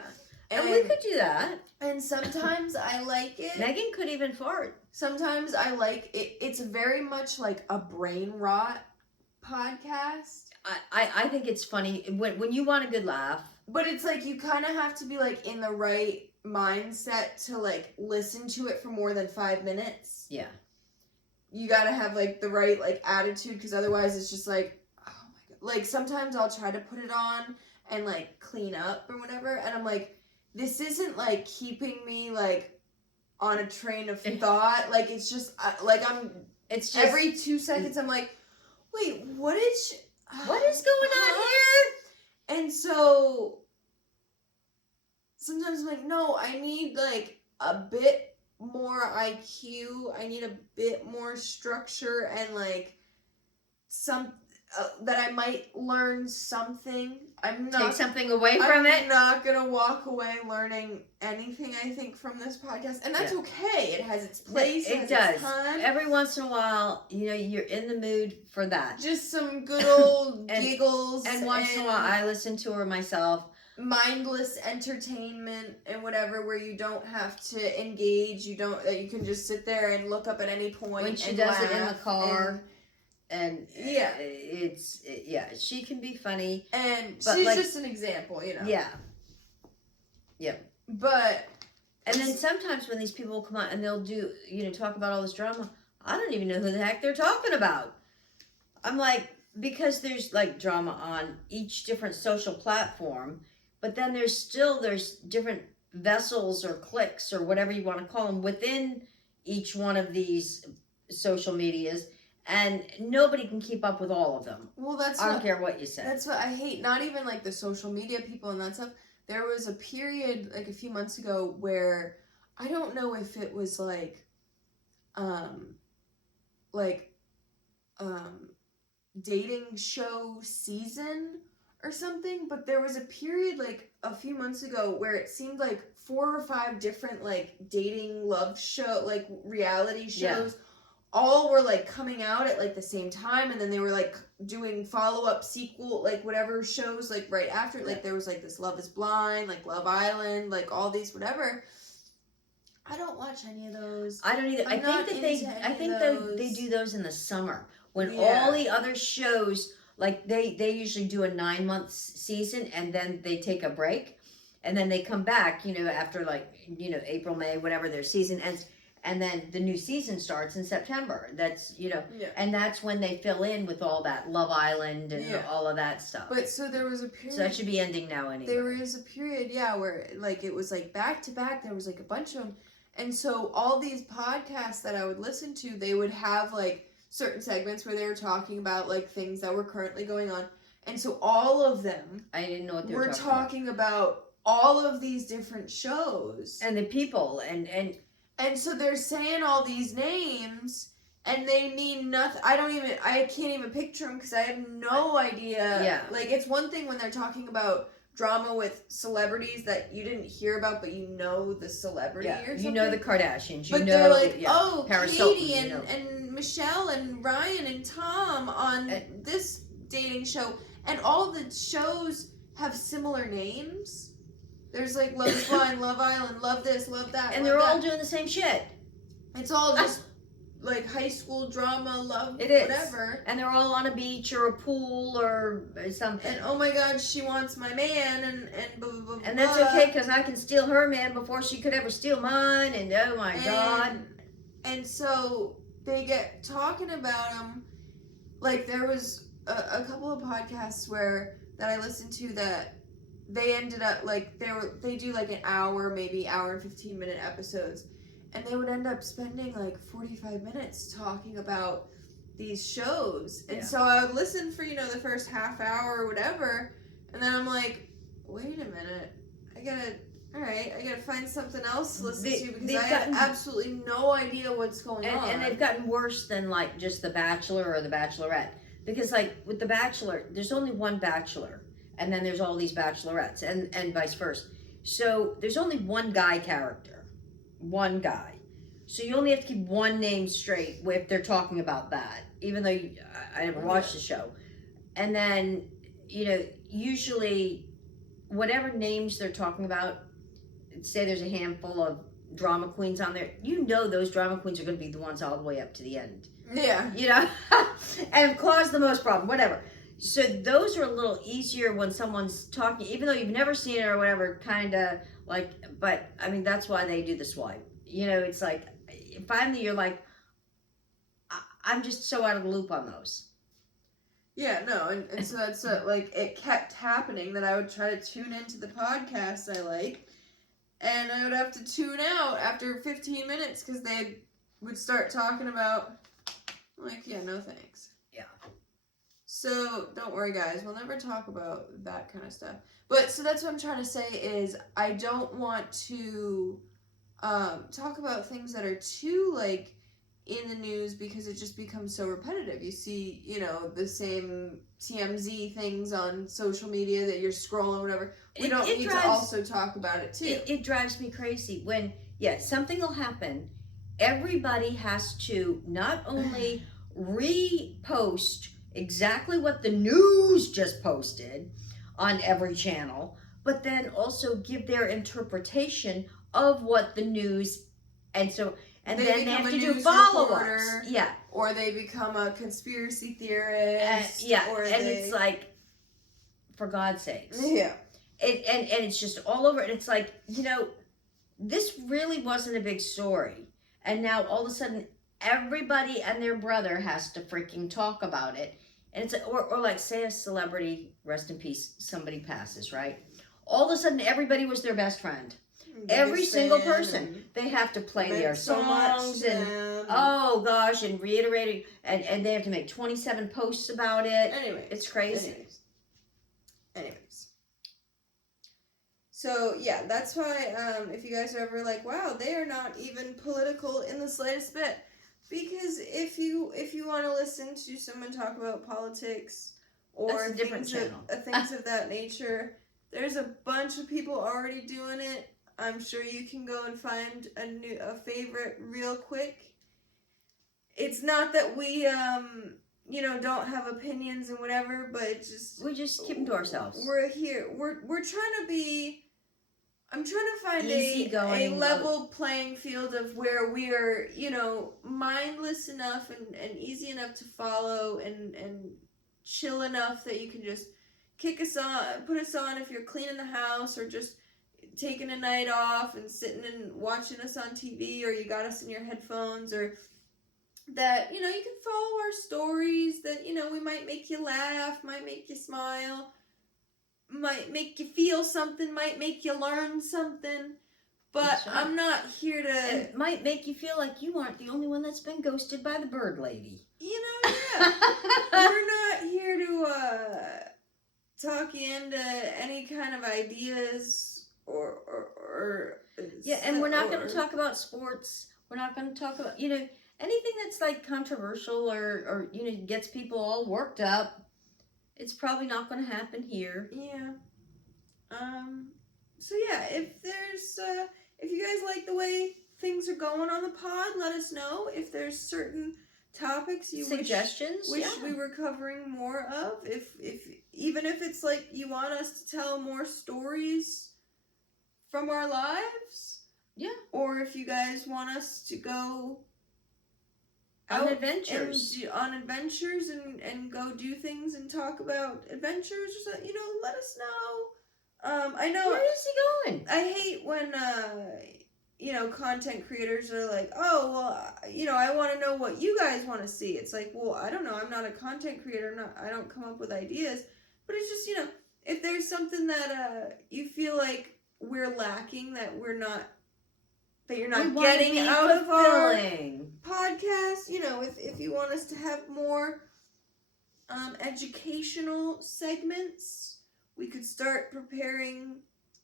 And we could do that. And sometimes I like it. Megan could even fart. Sometimes I like it. It's very much like a brain rot podcast. I think it's funny when you want a good laugh. But it's like you kind of have to be like in the right mindset to like listen to it for more than 5 minutes. Yeah. You gotta have like the right like attitude because otherwise it's just like, oh my God. Like sometimes I'll try to put it on and like clean up or whatever and I'm like, this isn't like keeping me like on a train of thought. Like it's just like it's just every 2 seconds I'm like, wait, what is going on here? And so sometimes I'm like, no, I need like a bit more IQ. I need a bit more structure and like some that I might learn something. I'm not take something away from it. I'm not gonna walk away learning anything. I think from this podcast, and that's okay. It has its place. It does. Its time. Every once in a while, you're in the mood for that. Just some good old giggles. And once in a while, I listen to her myself. Mindless entertainment and whatever, where you don't have to engage. You can just sit there and look up at any point. When she and does laugh it in the car. And she can be funny, and but she's just an example, Yeah. But and then sometimes when these people come on and they'll do, talk about all this drama, I don't even know who the heck they're talking about. I'm like, because there's like drama on each different social platform, but then there's different vessels or cliques or whatever you want to call them within each one of these social medias. And nobody can keep up with all of them. Well, I don't care what you say. That's what I hate. Not even like the social media people and that stuff. There was a period like a few months ago where I don't know if it was dating show season or something, but there was a period like a few months ago where it seemed like 4 or 5 different like dating love show like reality shows. Yeah. All were like coming out at like the same time, and then they were like doing follow-up sequel like whatever shows like right after. Like there was like this Love is Blind, like Love Island, like all these whatever. I don't watch any of those. I don't either. I think they do those in the summer when all the other shows, like they usually do a 9-month season and then they take a break and then they come back, after like, April, May, whatever their season ends. And then the new season starts in September. That's, and that's when they fill in with all that Love Island and all of that stuff. But so there was a period. So that should be ending now anyway. There was a period, where like it was like back to back. There was like a bunch of them. And so all these podcasts that I would listen to, they would have like certain segments where they were talking about like things that were currently going on. And so all of them I didn't know what they were talking about all of these different shows. And the people And so they're saying all these names, and they mean nothing. I can't even picture them because I have no idea. Yeah. Like, it's one thing when they're talking about drama with celebrities that you didn't hear about, but you know the celebrity or something. You know the Kardashians. But they're like, Paris Katie Hilton, and Michelle and Ryan and Tom on this dating show. And all the shows have similar names. There's like Love is Blind, Love Island, Love this, Love that. And they're all doing the same shit. It's all just like high school drama, love, whatever. And they're all on a beach or a pool or something. And oh my God, she wants my man and blah, blah, blah, and that's okay because I can steal her man before she could ever steal mine. And oh my God. And so they get talking about them. Like there was a couple of podcasts that I listened to that they ended up like they do like an hour, maybe hour and 15-minute episodes, and they would end up spending like 45 minutes talking about these shows. And so I would listen for the first half hour or whatever, and then I'm like, wait a minute, I gotta find something else to listen to because I have absolutely no idea what's going on. And they've gotten worse than like just The Bachelor or The Bachelorette, because like with The Bachelor, there's only one Bachelor. And then there's all these bachelorettes and vice versa. So there's only one guy character. One guy. So you only have to keep one name straight if they're talking about that. Even though I never watched the show. And then, usually whatever names they're talking about, say there's a handful of drama queens on there. Those drama queens are going to be the ones all the way up to the end. Yeah. And cause the most problem, whatever. So those are a little easier when someone's talking, even though you've never seen it or whatever, kind of like, but I mean, that's why they do the swipe. It's like, finally you're like, I'm just so out of the loop on those. Yeah, no, and so that's like, it kept happening that I would try to tune into the podcasts I like, and I would have to tune out after 15 minutes because they would start talking about, like, yeah, no thanks. Yeah. So don't worry, guys. We'll never talk about that kind of stuff. But so that's what I'm trying to say is I don't want to talk about things that are too like in the news because it just becomes so repetitive. You see, you know, the same TMZ things on social media that you're scrolling, whatever. We don't need to also talk about it too. It drives me crazy when, something will happen. Everybody has to not only repost exactly what the news just posted on every channel, but then also give their interpretation of what the news, and then they have to do follow-ups. Yeah. Or they become a conspiracy theorist. It's like, for God's sakes. Yeah. And it's just all over. And it's like, this really wasn't a big story. And now all of a sudden, everybody and their brother has to freaking talk about it. And it's or like, say a celebrity, rest in peace, somebody passes, right? All of a sudden, everybody was their best friend. Every single person, they have to play their songs and oh gosh, and reiterating, and they have to make 27 posts about it. Anyway, it's crazy. Anyways. So yeah, that's why if you guys are ever like, wow, they are not even political in the slightest bit, because if you want to listen to someone talk about politics or things of that nature, there's a bunch of people already doing it. I'm sure you can go and find a favorite real quick. It's not that we don't have opinions and whatever, but we just keep them to ourselves. We're here. We're trying to be. I'm trying to find a level playing field of where we are, mindless enough and easy enough to follow and chill enough that you can just put us on if you're cleaning the house or just taking a night off and sitting and watching us on TV, or you got us in your headphones, or that, you can follow our stories that, we might make you laugh, might make you smile, might make you feel something, might make you learn something. But right. I'm not here to... It might make you feel like you aren't the only one that's been ghosted by the bird lady. Yeah. We're not here to talk you into any kind of ideas or and we're not going to talk about sports. We're not going to talk about, anything that's like controversial or gets people all worked up. It's probably not going to happen here. Yeah. So yeah, if there's if you guys like the way things are going on the pod, let us know. If there's certain topics you wish we were covering more of. If even if it's like you want us to tell more stories from our lives. Yeah. Or if you guys want us to go on adventures. And go do things and talk about adventures or something, let us know. I know. Where is he going? I hate when content creators are like, oh, well, I want to know what you guys want to see. It's like, well, I don't know. I'm not a content creator. I don't come up with ideas. But it's just, if there's something that you feel like we're lacking, that you're not getting out of our podcast, if you want us to have more educational segments, we could start preparing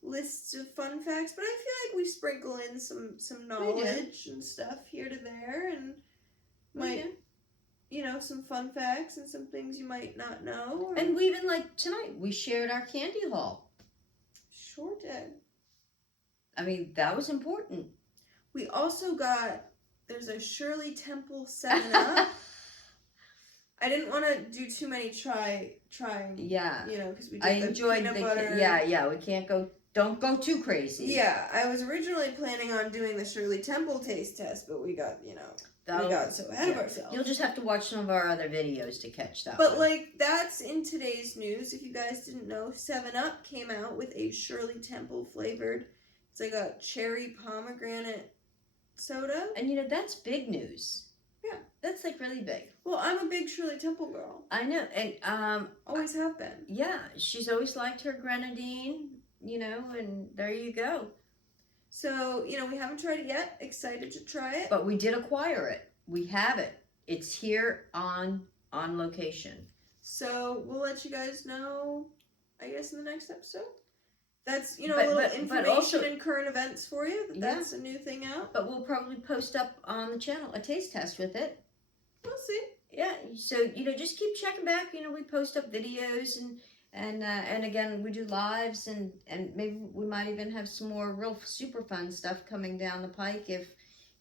lists of fun facts. But I feel like we sprinkle in some knowledge and stuff here to there, and some fun facts and some things you might not know. And we even, like tonight, we shared our candy haul. Sure did. I mean, that was important. We also there's a Shirley Temple 7-Up. I didn't want to do too many trying. Yeah. Because we did peanut butter. Yeah, we can't don't go too crazy. Yeah, I was originally planning on doing the Shirley Temple taste test, but we got, we got so ahead of ourselves. You'll just have to watch some of our other videos to catch that But, one. that's in today's news. If you guys didn't know, 7-Up came out with a Shirley Temple flavored. It's like a cherry pomegranate soda. And, that's big news. Yeah. That's, really big. Well, I'm a big Shirley Temple girl. I know. And, always have been. Yeah. She's always liked her grenadine, and there you go. So, we haven't tried it yet. Excited to try it. But we did acquire it. We have it. It's here on location. So we'll let you guys know, I guess, in the next episode. That's, a little information also, and current events for you. That's a new thing out. But we'll probably post up on the channel a taste test with it. We'll see. Yeah, so, just keep checking back. We post up videos and again, we do lives and maybe we might even have some more real super fun stuff coming down the pike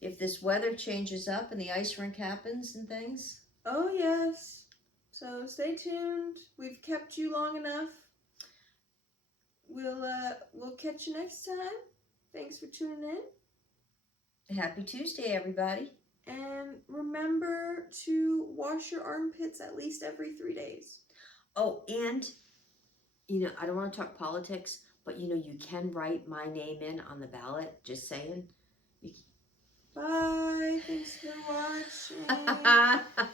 if this weather changes up and the ice rink happens and things. Oh, yes. So stay tuned. We've kept you long enough. We'll catch you next time. Thanks for tuning in. Happy Tuesday, everybody. And remember to wash your armpits at least every 3 days. Oh, and, I don't want to talk politics, but, you can write my name in on the ballot, just saying. Bye. Thanks for watching.